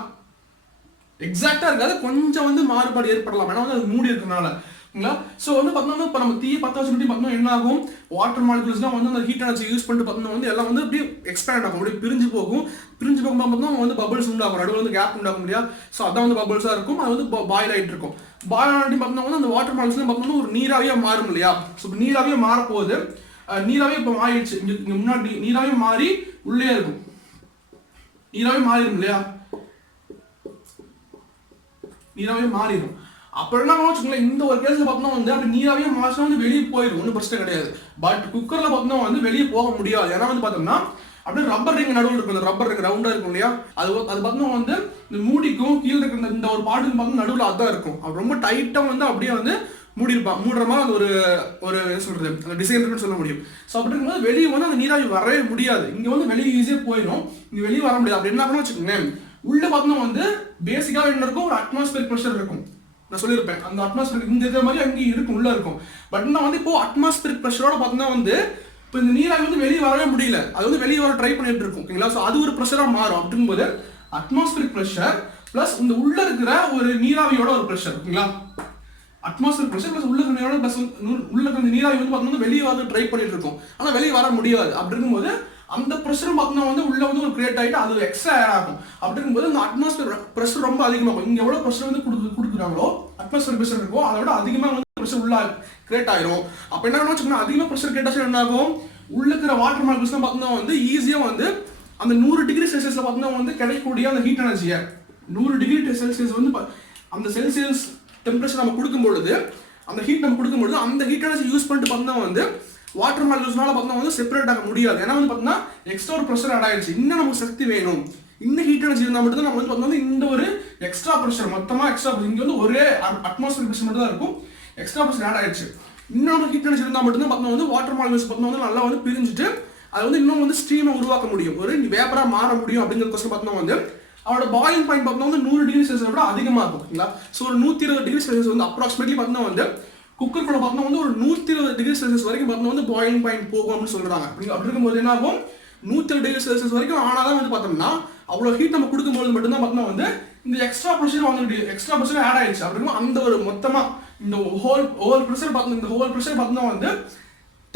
எக்ஸாக்டா இருக்காது, கொஞ்சம் வந்து மாறுபாடு ஏற்படலாம், ஏன்னா வந்து அது மூடி இருக்கிறதுனால, ஓகேங்களா? ஸோ வந்து பார்த்தோம்னா இப்போ நம்ம தீயை பற்ற வச்சு பார்த்தோம்னா என்ன ஆகும்? வாட்டர் மாலிகுல்ஸ்லாம் வந்து அந்த ஹீட் எனர்ஜி யூஸ் பண்ணிட்டு பார்த்தோம்னா வந்து எல்லாம் வந்து அப்படியே எக்ஸ்பேண்ட் ஆகும், அப்படியே பிரிஞ்சு போகும்போது பார்த்தோம்னா வந்து பபிள்ஸ் உண்டாகும், நடுவில் வந்து கேப் உண்டாகும் இல்லையா? ஸோ அதான் வந்து பபிள்ஸாக இருக்கும், அது வந்து பாயில் ஆகிட்டு இருக்கும். பாயில் ஆகிட்டு பார்த்தோம்னா வந்து அந்த வாட்டர் மாலிகுல்ஸ்லாம் பார்த்தோம்னா ஒரு நீராவியா மாறும் இல்லையா? ஸோ இப்போ நீராவியா மாறப்போகுது. நீராவே இப்போ மாறிடுச்சு, இங்க முன்னாடி நீராவே மாறி உள்ளே இருக்கும், நீராவே மாறிடும் இல்லையா? நீராவே மாறிடும். அப்ப என்ன வச்சுக்கோங்களேன், இந்த ஒரு கேஸ்ல பார்த்தோம்னா வந்து அப்படி நீராவே மாறினா வந்து வெளியே போயிடும், ஒன்றும் பிரச்சனை கிடையாது. பட் குக்கர்ல பார்த்தோம்னா வந்து வெளியே போக முடியாது. ஏன்னா வந்து பார்த்தோம்னா அப்படியே ரப்பர் ரிங் நடுவில் இருக்கும், இந்த ரப்பர் ரிங் ரவுண்டா இருக்கும் இல்லையா, அது பார்த்தோம்னா வந்து இந்த மூடிக்கும் கீழே இருக்கிற இந்த ஒரு பாட்டுக்கு பார்த்தா நடுவில் அதான் இருக்கும். அது ரொம்ப டைட்டா வந்து அப்படியே வந்து மூடுற மாதிரி அந்த ஒரு என்ன சொல்றது அந்த டிசைன் இருக்குன்னு சொல்ல முடியும். ஸோ அப்படி இருக்கும்போது வெளியே வந்து அந்த நீராவி வரவே முடியாது. இங்க வந்து வெளியே ஈஸியாக போயிடும், இங்க வெளியே வர முடியாது. அப்படி என்ன பண்ணணும் வச்சுக்கோங்களேன், உள்ள பார்த்தோம்னா வந்து பேசிக்காக என்ன இருக்கும், ஒரு அட்மாஸ்பியர் ப்ரெஷர் இருக்கும். நான் சொல்லியிருப்பேன் அந்த அட்மாஸ்பியர் இங்க இருக்கிற மாதிரி அங்கேயும் இருக்கும், உள்ள இருக்கும். பட் நான் வந்து இப்போ அட்மாஸ்பியர் ப்ரெஷரோட பார்த்தோம்னா வந்து இப்போ இந்த நீராவி வந்து வெளியே வரவே முடியல, அது வந்து வெளியே வர ட்ரை பண்ணிட்டு இருக்கும். ஓகேங்களா, ஸோ அது ஒரு ப்ரெஷராக மாறும். அப்படிங்கும்போது அட்மாஸ்பியர் ப்ரெஷர் பிளஸ் இந்த உள்ள இருக்கிற ஒரு நீராவியோட ஒரு ப்ரெஷர். ஓகேங்களா, அட்மாஸ்பியர் ப்ரெஷர் பிளஸ் உள்ள இருக்கிற நீராவி பிளஸ் உள்ள இருக்கிற நீராவி வந்து பார்த்தோம்னா வெளியே வர ட்ரை பண்ணிட்டு இருக்கும், ஆனால் வெளியே வர முடியாது. அப்படி இருக்கும்போது அந்த ப்ரெஷரும் பார்த்தோம்னா வந்து உள்ள வந்து ஒரு கிரியேட் ஆகிட்டு அது எக்ஸ்ட்ரா ஆட் ஆகும். அப்படிங்கும்போது அந்த அட்மாஸ்பியர் ப்ரெஷர் ரொம்ப அதிகமாகும். இங்கே எவ்வளோ ப்ரெஷர் வந்து கொடுக்குறாங்களோ அட்மாஸ்பியர் ப்ரெஷர் இருக்கும், அதை விட அதிகமாக வந்து ப்ரெஷர் உள்ள கிரியேட் ஆயிரும். அப்போ என்ன வச்சுக்கோங்க, அதிகமாக ப்ரெஷர் கிரியேட் ஆச்சு என்ன ஆகும், உள்ள இருக்கிற வாட்டர் மாலிகுல்ஸ்லாம் பார்த்தோம்னா வந்து ஈஸியாக வந்து அந்த 100 டிகிரி செல்சியஸில் பார்த்தோம்னா வந்து கிடைக்கக்கூடிய அந்த ஹீட் எனர்ஜியை 100 டிகிரி செல்சியஸ் வந்து அந்த செல்சியஸ் டெம்பரேச்சர் நம்ம கொடுக்கும்பொழுது, அந்த ஹீட் நம்ம கொடுக்கும்பொழுது அந்த ஹீட் எனர்ஜி யூஸ் பண்ணிட்டு பார்த்தோம்னா வந்து வாட்டர் மாலிகுல்ஸ்னால பார்த்தோம்னா வந்து செப்பரேட் ஆக முடியாது. ஏன்னா வந்து பார்த்தோம்னா எக்ஸ்ட்ரா ஒரு ப்ரெஷர் ஆட் ஆயிடுச்சு. இன்னும் நமக்கு சக்தி வேணும், இந்த ஹீட் எனர்ஜி இருந்தால் மட்டும் தான் நம்ம வந்து பார்த்தோம்னா இந்த ஒரு எக்ஸ்ட்ரா ப்ரெஷர் மொத்தமாக எக்ஸ்ட்ரா ப்ரெஷர் இங்கே வந்து ஒரே அட்மாஸ்பியர் ப்ரெஷர் மட்டும் தான் இருக்கும், எக்ஸ்ட்ரா ப்ரெஷர் ஆட் ஆயிடுச்சு. இன்னொரு ஹீட் எனர்ஜி இருந்தால் மட்டும் தான் பார்த்தோம்னா வந்து வாட்டர் மாலிகுல்ஸ் பார்த்தோம்னா வந்து நல்லா வந்து பிரிஞ்சுட்டு அது வந்து இன்னும் வந்து ஸ்ட்ரீமை உருவாக்க முடியும், ஒரு வேப்பரா மாற முடியும். அப்படிங்கிறதுக்கோசம் பார்த்தோம்னா வந்து அவரோட பாயிலிங் பாயிண்ட் பார்த்தோம்னா வந்து 100 டிகிரி செல்சியஸ் விட அதிகமாக இருக்கும். ஓகேங்களா, ஸோ ஒரு 120 டிகிரி செல்சியஸ் வந்து அப்ராக்சிமேட்லி பார்த்தோம்னா வந்து குக்கர் கூட பார்த்தோம்னா வந்து ஒரு 120 டிகிரி செல்சியஸ் வரைக்கும் பார்த்தோம்னா வந்து பாயிலிங் பாயிண்ட் போகும் அப்படின்னு சொல்றாங்க. அப்படி இருக்கும்போது என்ன ஆகும், 120 டிகிரி செல்சியஸ் வரைக்கும் ஆனாதான் வந்து பார்த்தோம்னா அவ்வளோ ஹீட் நம்ம கொடுக்கும்போது மட்டும்தான் பார்த்தோம்னா வந்து இந்த எக்ஸ்ட்ரா ப்ரெஷர் வந்து எக்ஸ்ட்ரா ப்ரெஷர் ஆட் ஆயிடுச்சு. அப்படின்னா அந்த ஒரு மொத்தமாக இந்த ஹோல் ப்ரெஷர் பார்த்தோம், இந்த ஹோல் ப்ரெஷர் பார்த்தோம்னா வந்து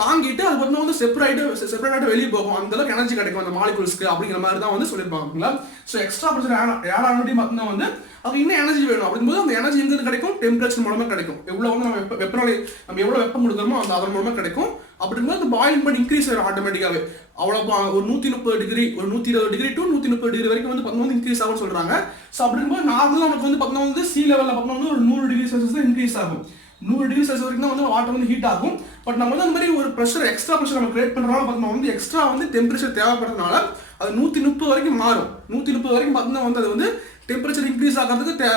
தாங்கிட்டு அது பார்த்தா வந்து செப்பரேட்டாக வெளியே போகும், அந்த அளவுக்கு எனர்ஜி கிடைக்கும் அந்த மாலிகுல்ஸ்க்கு. அப்படிங்கிற மாதிரி தான் வந்து சொல்லியிருப்பாங்க. ஸோ எக்ஸ்ட்ரா ப்ரெஷர் ஆட் ஆனடி பார்த்தோம்னா வந்து அது இன்னும் எனர்ஜி வேணும். அப்படிங்கும்போது அந்த எனர்ஜி எங்கே கிடைக்கும், டெம்பரேச்சர் மூலமாக கிடைக்கும். எவ்வளோ வந்து நம்ம வெப்பநிலை நம்ம எவ்வளோ வெப்பம் கொடுக்குறோமோ அந்த அதன் மூலமாக கிடைக்கும். அப்படிங்கும்போது அந்த பாயிலிங் பாயிண்ட் இன்க்ரீஸ் ஆகும் ஆட்டோமேட்டிக்காகவே. அவ்வளோ ஒரு 130 டிகிரி ஒரு 120 டிகிரி டு 130 டிகிரி வரைக்கும் வந்து பார்த்தோம்னா இன்க்ரீஸ் ஆகும்னு சொல்கிறாங்க. ஸோ அப்படிங்கும்போது நார்மலாக நமக்கு வந்து பார்த்தோம்னா வந்து சி லெவலில் பார்த்தோம்னா வந்து ஒரு 100 டிகிரி செல்சியஸ் தான் இன்க்ரீஸ் ஆகும். 100 டிகிரி செல்சியஸ் வரைக்கும் தான் வந்து வாட்டர் வந்து ஹீட் ஆகும். பட் நம்ம வந்து அந்த மாதிரி ஒரு ப்ரெஷர் எக்ஸ்ட்ரா ப்ரெஷர் நம்ம கிரியேட் பண்ணுறதுனால பார்த்தோம்னா வந்து எக்ஸ்ட்ரா வந்து டெம்பரேச்சர் தேவைப்படுறதுனால அது 130 வரைக்கும் மாறும். 130 வரைக்கும் பார்த்தோம்னா வந்து அது வந்து டெம்பரேச்சர் இன்க்ரீஸ் ஆகிறதுக்கு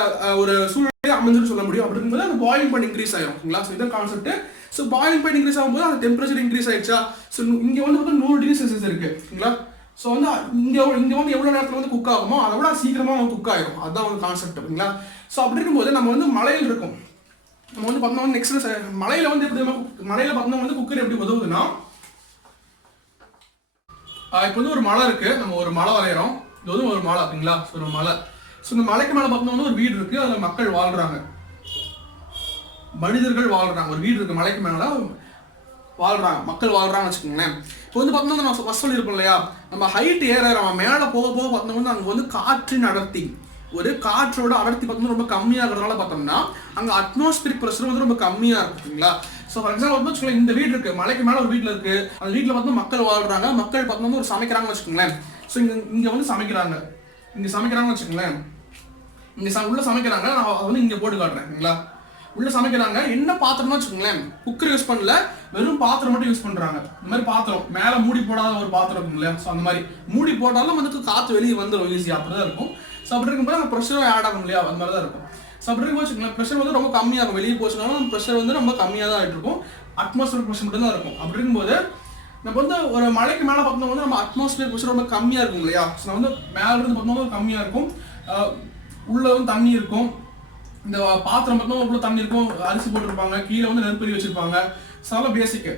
ஒரு சூழ்நிலையை அமைஞ்சுன்னு சொல்ல முடியும். அப்படி இருக்கும்போது அந்த பாயிலிங் பாயிண்ட் இன்க்ரீஸ் ஆகும். ஓகேங்களா, ஸோ இதான் concept. So boiling point increase ஆகும்போது அந்த டெம்பரேச்சர் இன்க்ரீஸ் ஆயிடுச்சா, ஸோ இங்கே வந்து பார்த்தா 100 டிகிரி செல்சியஸ் இருக்கு. ஓகேங்களா, ஸோ வந்து இங்கே வந்து எவ்வளோ நேரத்தில் வந்து குக் ஆகுமோ அதை விட சீக்கிரமாக வந்து குக் ஆகிடும். அதுதான் வந்து கான்செப்ட். ஓகேங்களா, ஸோ அப்படி இருக்கும்போது நம்ம வந்து மலையில் இருக்கும், நம்ம வந்து பார்த்தோம்னா நெக்ஸ்ட் மலையில வந்து எப்படி மலையில பார்த்தோம்னா வந்து குக்கர் எப்படி உதவுதுன்னா, இப்போ வந்து ஒரு மலை இருக்கு, நம்ம ஒரு மலை வரைகிறோம், இது வந்து ஒரு மலை. ஓகேங்களா, ஸோ ஒரு மலை. ஸோ இந்த மலைக்கு மேலே பார்த்தோம்னா வந்து ஒரு வீடு இருக்கு, அதில் மக்கள் வாழ்றாங்க, மனிதர்கள் வாழ்றாங்க. ஒரு வீடு இருக்கு, மலைக்கு மேலே வாழ்றாங்க, மக்கள் வாழ்றாங்கன்னு வச்சுக்கோங்களேன். இப்போ வந்து பார்த்தோம்னா நம்ம ஃபர்ஸ்ட் சொல்லியிருப்போம் இல்லையா, நம்ம ஹைட் ஏற நம்ம மேலே போக போக பார்த்தோம்னா வந்து அங்கே வந்து காற்றின் அடர்த்தி, ஒரு காற்றோட அடர்த்தி பார்த்தோம்னா ரொம்ப கம்மியாக இருக்கிறதுனால பார்த்தோம்னா அங்கே அட்மாஸ்பியரிக் ப்ரெஷர் வந்து ரொம்ப கம்மியாக இருக்கும். ஓகேங்களா, ஸோ ஃபார் எக்ஸாம்பிள் பார்த்தோம்னா இந்த வீடு இருக்கு, மலைக்கு மேலே ஒரு வீட்டில் இருக்கு, அந்த வீட்டில் பார்த்தோம்னா மக்கள் வாழ்றாங்க, மக்கள் பார்த்தோம்னா ஒரு சமைக்கிறாங்கன்னு வச்சுக்கோங்களேன். ஸோ இங்கே வந்து சமைக்கிறாங்க, இங்கே சமைக்கிறாங்கன்னு வச்சுக்கோங்களேன், இங்கே உள்ள சமைக்கிறாங்க, நான் அதை வந்து இங்கே போட்டு காட்டுறேன். ஓகேங்களா, உள்ள சமைக்கிறாங்க, என்ன பாத்திரம்னு வச்சுக்கோங்களேன், குக்கர் யூஸ் பண்ணல, வெறும் பாத்திரம் மட்டும் யூஸ் பண்றாங்க. இந்த மாதிரி பாத்திரம் மேலே மூடி போடாத ஒரு பாத்திரம் இருக்கும் இல்லையா, ஸோ அந்த மாதிரி மூடி போட்டாலும் வந்து காற்று வெளியே வந்துடும் ஈஸியாக, அப்படிதான் இருக்கும். ஸோ அப்படி இருக்கும்போது அந்த ப்ரெஷரும் ஆட் ஆகும் இல்லையா, அந்த மாதிரி தான் இருக்கும். ஸோ அப்படி இருக்கும் வச்சுக்கோங்களேன், ப்ரெஷர் வந்து ரொம்ப கம்மியாகும், வெளியே போச்சுனாலும் அந்த ப்ரெஷர் வந்து ரொம்ப கம்மியாக தான் ஆகிட்டு இருக்கும், அட்மாஸ்பியர் ப்ரெஷர் மட்டும் தான் இருக்கும். அப்படி இருக்கும்போது நம்ம வந்து ஒரு மலைக்கு மேலே பார்த்தோம்னா வந்து நம்ம அட்மாஸ்பியர் ப்ரெஷர் ரொம்ப கம்மியாக இருக்கும் இல்லையா, ஸோ வந்து மேலே இருந்து பார்த்தோம்னா கம்மியாக இருக்கும், உள்ள வந்து தண்ணி இருக்கும், இந்த பாத்திரம் பார்த்தோம்னா உள்ள தண்ணி இருக்கும், அரிசி போட்டிருப்பாங்க, கீழே வந்து நெருப்பறி வச்சிருப்பாங்க. ஸோ அதெல்லாம் பேசிக்.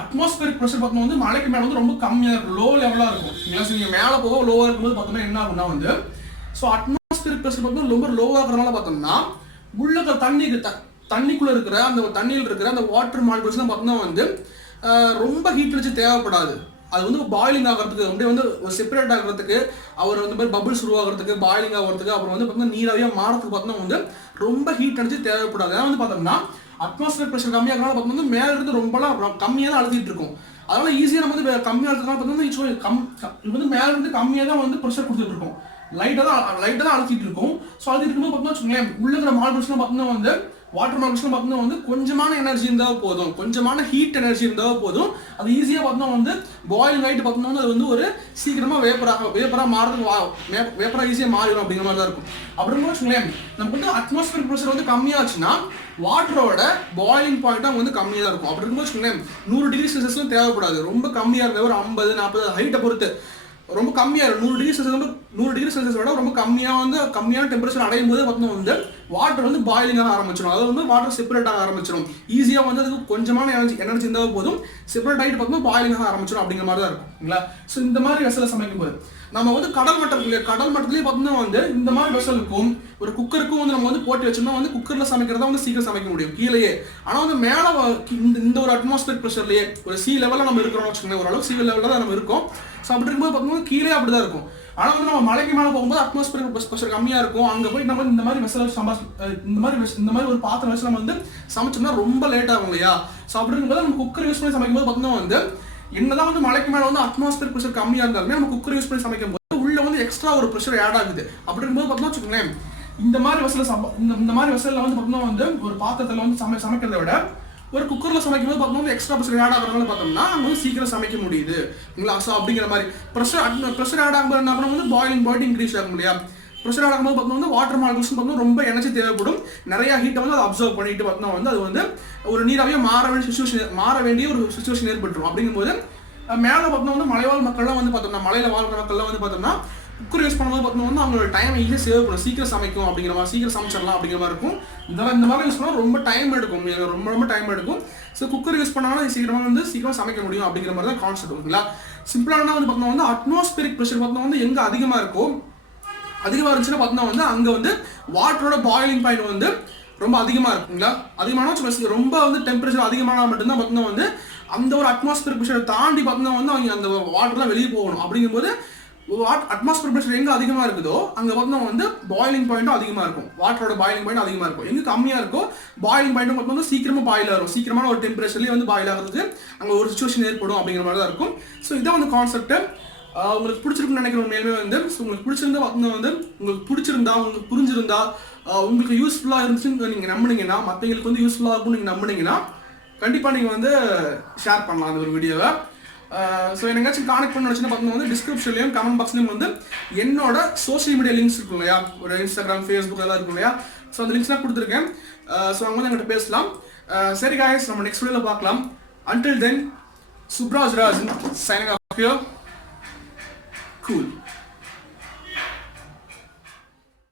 அட்மாஸ்பியரிக் ப்ரெஷர் பார்த்தோம்னா வந்து மலைக்கு மேலே வந்து ரொம்ப கம்மியாக இருக்கும், லோ லெவலாக இருக்கும். நீங்கள் மேலே போக லோவாக இருக்கும்போது பார்த்தோம்னா என்ன ஆகும்னா வந்து, ஸோ அட்மாஸ்பியரிக் ப்ரெஷர் பார்த்தோம்னா ரொம்ப லோவாக இருக்கிறனால பார்த்தோம்னா உள்ள தண்ணிக்குள்ளே இருக்கிற அந்த தண்ணியில் இருக்கிற அந்த வாட்டர் மாலிகுல்ஸ்லாம் பார்த்தோம்னா வந்து ரொம்ப ஹீட் வச்சு தேவைப்படாது. அது வந்து பாயிலிங் ஆகிறதுக்கு அப்படியே வந்து செப்பரேட் ஆகிறதுக்கு, அவர் வந்து மாதிரி பபிள்ஸ் உருவாகிறதுக்கு, பாயிலிங் ஆகிறதுக்கு, அப்புறம் வந்து பார்த்தோம்னா நீராவியாக மாறதுக்கு பார்த்தோம்னா வந்து ரொம்ப ஹீட் அடிச்சு தேவைப்படாது. ஏன்னா வந்து பார்த்தோம்னா அட்மாஸ்பியர் ப்ரெஷர் கம்மியாகிறனால பார்த்தோம்னா மேலே இருந்து ரொம்பலாம் கம்மியாக தான் அழுத்திட்டு இருக்கும். அதனால ஈஸியாக நம்ம வந்து கம்மியாக இருக்கிறதுனால பார்த்தோம்னா இது வந்து மேலே இருந்து கம்மியாக தான் வந்து ப்ரெஷர் கொடுத்துட்டு இருக்கும், லைட்டாக தான் அழுத்திட்டு இருக்கும். ஸோ அது இருக்கும்போது பார்த்தோம்னா வச்சுக்கோங்களேன், உள்ள இருக்கிற மாலிகுல்ஸ்லாம் பார்த்தோம்னா வந்து வாட்டர் மாலிகுல்ஸ்லாம் பார்த்தீங்கன்னா வந்து கொஞ்சமான எனர்ஜி இருந்தால் போதும், கொஞ்சமான ஹீட் எனர்ஜி இருந்தால் போதும், அது ஈஸியாக பார்த்தீங்கன்னா வந்து பாயிலிங் ஆகிட்டு பார்த்தீங்கன்னா அது வந்து ஒரு சீக்கிரமாக வேப்பராக மாறுறது, வேப்பராக ஈஸியாக மாறிடும் அப்படிங்கிற மாதிரி தான் இருக்கும். அப்படின்னு வச்சுக்கோங்களேன், நமக்கு வந்து அட்மாஸ்பியர் ப்ரெஷர் வந்து கம்மியாச்சுன்னா வாட்டரோட பாயிலிங் பாயிண்ட் அவங்க வந்து கம்மியாக தான் இருக்கும். அப்படி இருக்கும்போது வச்சுக்கோங்களேன் 100 டிகிரி செல்சியஸ்லாம் தேவைப்படாது, ரொம்ப கம்மியாக இருக்க ஒரு 50-40 ஹைட்டை பொறுத்து ரொம்ப கம்மியாக 100 டிகிரி செல்சியஸ் விட ரொம்ப கம்மியான டெம்பரேச்சர் அடையும் போது பார்த்தீங்கன்னா வந்து வாட்டர் வந்து பாயிலிங் ஆக ஆரம்பிச்சிடும், அதாவது வந்து வாட்டர் செப்பரேட் ஆக ஆரம்பிச்சிடும். ஈஸியாக வந்து அதுக்கு கொஞ்சமான எனர்ஜி இருந்தால் போதும் செப்பரேட் ஆகிட்டு பார்த்தீங்கன்னா பாயிலிங் ஆக ஆரம்பிச்சிடும் அப்படிங்கிற மாதிரி தான் இருக்குங்களா. ஸோ இந்த மாதிரி வெசலை சமைக்கும் போது நம்ம வந்து கடல் மட்டத்திலேயே பார்த்தீங்கன்னா வந்து இந்த மாதிரி வெசலுக்கும் ஒரு குக்கருக்கும் வந்து நம்ம வந்து போட்டு வச்சோம்னா வந்து குக்கரில் சமைக்கிறதா வந்து சீக்கிரம் சமைக்க முடியும் கீழேயே. ஆனால் வந்து மேலே இந்த ஒரு அட்மாஸ்பியர் ப்ரெஷர்லேயே ஒரு சி லெவலில் நம்ம இருக்கிறோம்னு வச்சுக்கோங்களேன், ஓரளவுக்கு சி லெவலில் தான் நம்ம இருக்கோம். ஸோ அப்படி இருக்கும்போது பார்த்தீங்கன்னா கீழே அப்படி தான் இருக்கும். ஆனால் வந்து நம்ம மலைக்கு மேலே போகும்போது அட்மாஸ்பியர் ப்ரெஷர் கம்மியாக இருக்கும். அங்கே போய் நம்ம இந்த மாதிரி வெசல் இந்த மாதிரி ஒரு பாத்திரம் வச்சு நம்ம வந்து சமைச்சோம்னா ரொம்ப லேட் ஆகும் இல்லையா. ஸோ அப்படி இருக்கும்போது நம்ம குக்கர் யூஸ் பண்ணி சமைக்கும்போது பார்த்தீங்கன்னா வந்து என்னதான் வந்து மலைக்கு மேலே வந்து அட்மாஸ்பியர் ப்ரெஷர் கம்மியாக இருந்தாலுமே நம்ம குக்கர் யூஸ் பண்ணி சமைக்கும் போது உள்ள வந்து எக்ஸ்ட்ரா ஒரு ப்ரெஷர் ஆட் ஆகுது. அப்படி இருக்கும்போது பார்த்தீங்கன்னா வச்சுக்கோங்களேன் இந்த மாதிரி வெசலில் வந்து பார்த்தீங்கன்னா வந்து ஒரு பாத்திரத்தில் வந்து சமைக்கிறத விட ஒரு குக்கரில் சமைக்கும் போது பார்த்தோம்னா எக்ஸ்ட்ரா ப்ரெஷர் ஆட் ஆகிறதுனால பார்த்தோம்னா அங்கே வந்து சீக்கிரம் சமைக்க முடியுது இல்லைங்களா. ஸோ அப்படிங்கிற மாதிரி ப்ரெஷர் ஆட் ஆகும்போது என்ன பண்ண வந்து பாயிலிங் பாயிண்ட் இன்க்ரீஸ் ஆகும் இல்லையா. ப்ரெஷர் ஆட் ஆகும்போது பார்த்தோம்னா வந்து வாட்டர் மாலிகுல்ஸ் பார்த்தோம்னா ரொம்ப எனர்ஜி தேவைப்படும், நிறைய ஹீட்டை வந்து அதை அப்சர்வ் பண்ணிட்டு பார்த்தோம்னா வந்து அது வந்து ஒரு நீராவே மாற வேண்டிய ஒரு சுச்சுவேஷன் ஏற்பட்டுரும். அப்படிங்கும்போது மேலே பார்த்தோம்னா வந்து மலைவாழ் மக்கள்லாம் வந்து பார்த்தோம்னா மலையில் வாழ்கிற மக்கள்லாம் வந்து பார்த்தோம்னா குக்கர் யூஸ் பண்ணும்போது பார்த்தோம்னா அவங்களோட டைம் ஈஸியாக சேவ் பண்ணும், சீக்கிரம் சமைக்கும் அப்படிங்கிற மாதிரி, சீக்கிரம் சமைச்சிடலாம் அப்படிங்கிற மாதிரி இருக்கும். இந்த மாதிரி யூஸ் பண்ணால் ரொம்ப டைம் எடுக்கும், ரொம்ப டைம் எடுக்கும். ஸோ குக்கர் யூஸ் பண்ணாலும் சீக்கிரம் சமைக்க முடியும் அப்படிங்கிற மாதிரி தான் கான்செப்ட் இருக்குங்களா. சிம்பிளான வந்து பார்த்தோம்னா வந்து அட்மாஸ்பியரிக் ப்ரெஷர் பார்த்தோம்னா வந்து எங்கே அதிகமாக இருந்துச்சுன்னா பார்த்தோம்னா வந்து அங்கே வந்து வாட்டரோட பாயிலிங் பாயிண்ட் வந்து ரொம்ப அதிகமாக இருக்குங்களா. அதிகமான ரொம்ப வந்து டெம்பரேச்சர் அதிகமான மட்டும்தான் பார்த்தோம்னா வந்து அந்த ஒரு அட்மாஸ்பியர் ப்ரெஷரை தாண்டி பார்த்தோம்னா வந்து அவங்க அந்த வாட்டர்லாம் வெளியே போகணும். அப்படிங்கும்போது அட்மாஸ்பியர் ப்ரெஷர் எங்கே அதிகமாக இருக்குதோ அங்கே பார்த்தோம்னா வந்து பாயிலிங் பாயிண்ட்டும் அதிகமாக இருக்கும், வாட்டரோட பாயிலிங் பாயிண்ட் அதிகமாக இருக்கும். எங்கே கம்மியாக இருக்கோ பாயிலிங் பாயிண்ட்டும் பார்த்தோம்னா சீக்கிரமாக பாயில் ஆகும், சீக்கிரமான ஒரு டெம்பரேச்சர்லேயே வந்து பாயில் ஆகிறதுக்கு அங்கே ஒரு சுச்சுவேஷன் ஏற்படும் அப்படிங்கிற மாதிரி தான் இருக்கும். ஸோ இதான் வந்து கான்செப்ட். உங்களுக்கு பிடிச்சிருக்குன்னு நினைக்கிறேன் உண்மையிலுமே வந்து. ஸோ உங்களுக்கு பிடிச்சிருந்தா பார்த்தோம்னா வந்து உங்களுக்கு புரிஞ்சிருந்தா உங்களுக்கு யூஸ்ஃபுல்லாக இருந்துச்சுன்னு நீங்கள் நம்பினீங்கன்னா, மற்றவங்களுக்கு வந்து யூஸ்ஃபுல்லாக இருக்கும்னு நீங்கள் நம்பினீங்கன்னா கண்டிப்பாக நீங்கள் வந்து ஷேர் பண்ணலாம் அந்த ஒரு வீடியோவை. ஸோ எங்கேயாச்சும் கான்டெக்ட் பண்ண வச்சுன்னா பார்த்தீங்கன்னா வந்து டிஸ்கிரிப்ஷன்லையும் கமெண்ட் பாக்ஸ்லையும் வந்து என்னோட சோஷியல் மீடியா லிங்க்ஸ் இருக்கும் இல்லையா, ஒரு இன்ஸ்டாகிராம், ஃபேஸ்புக் எல்லாம் இருக்கும் இல்லையா. ஸோ அந்த லிங்க்ஸ்லாம் கொடுத்துருக்கேன். ஸோ அவங்க வந்து எங்கிட்ட பேசலாம். சரி guys, நம்ம நெக்ஸ்ட் வீடியோவில் பார்க்கலாம். Until then, Subraj Rajan signing off here. Cool.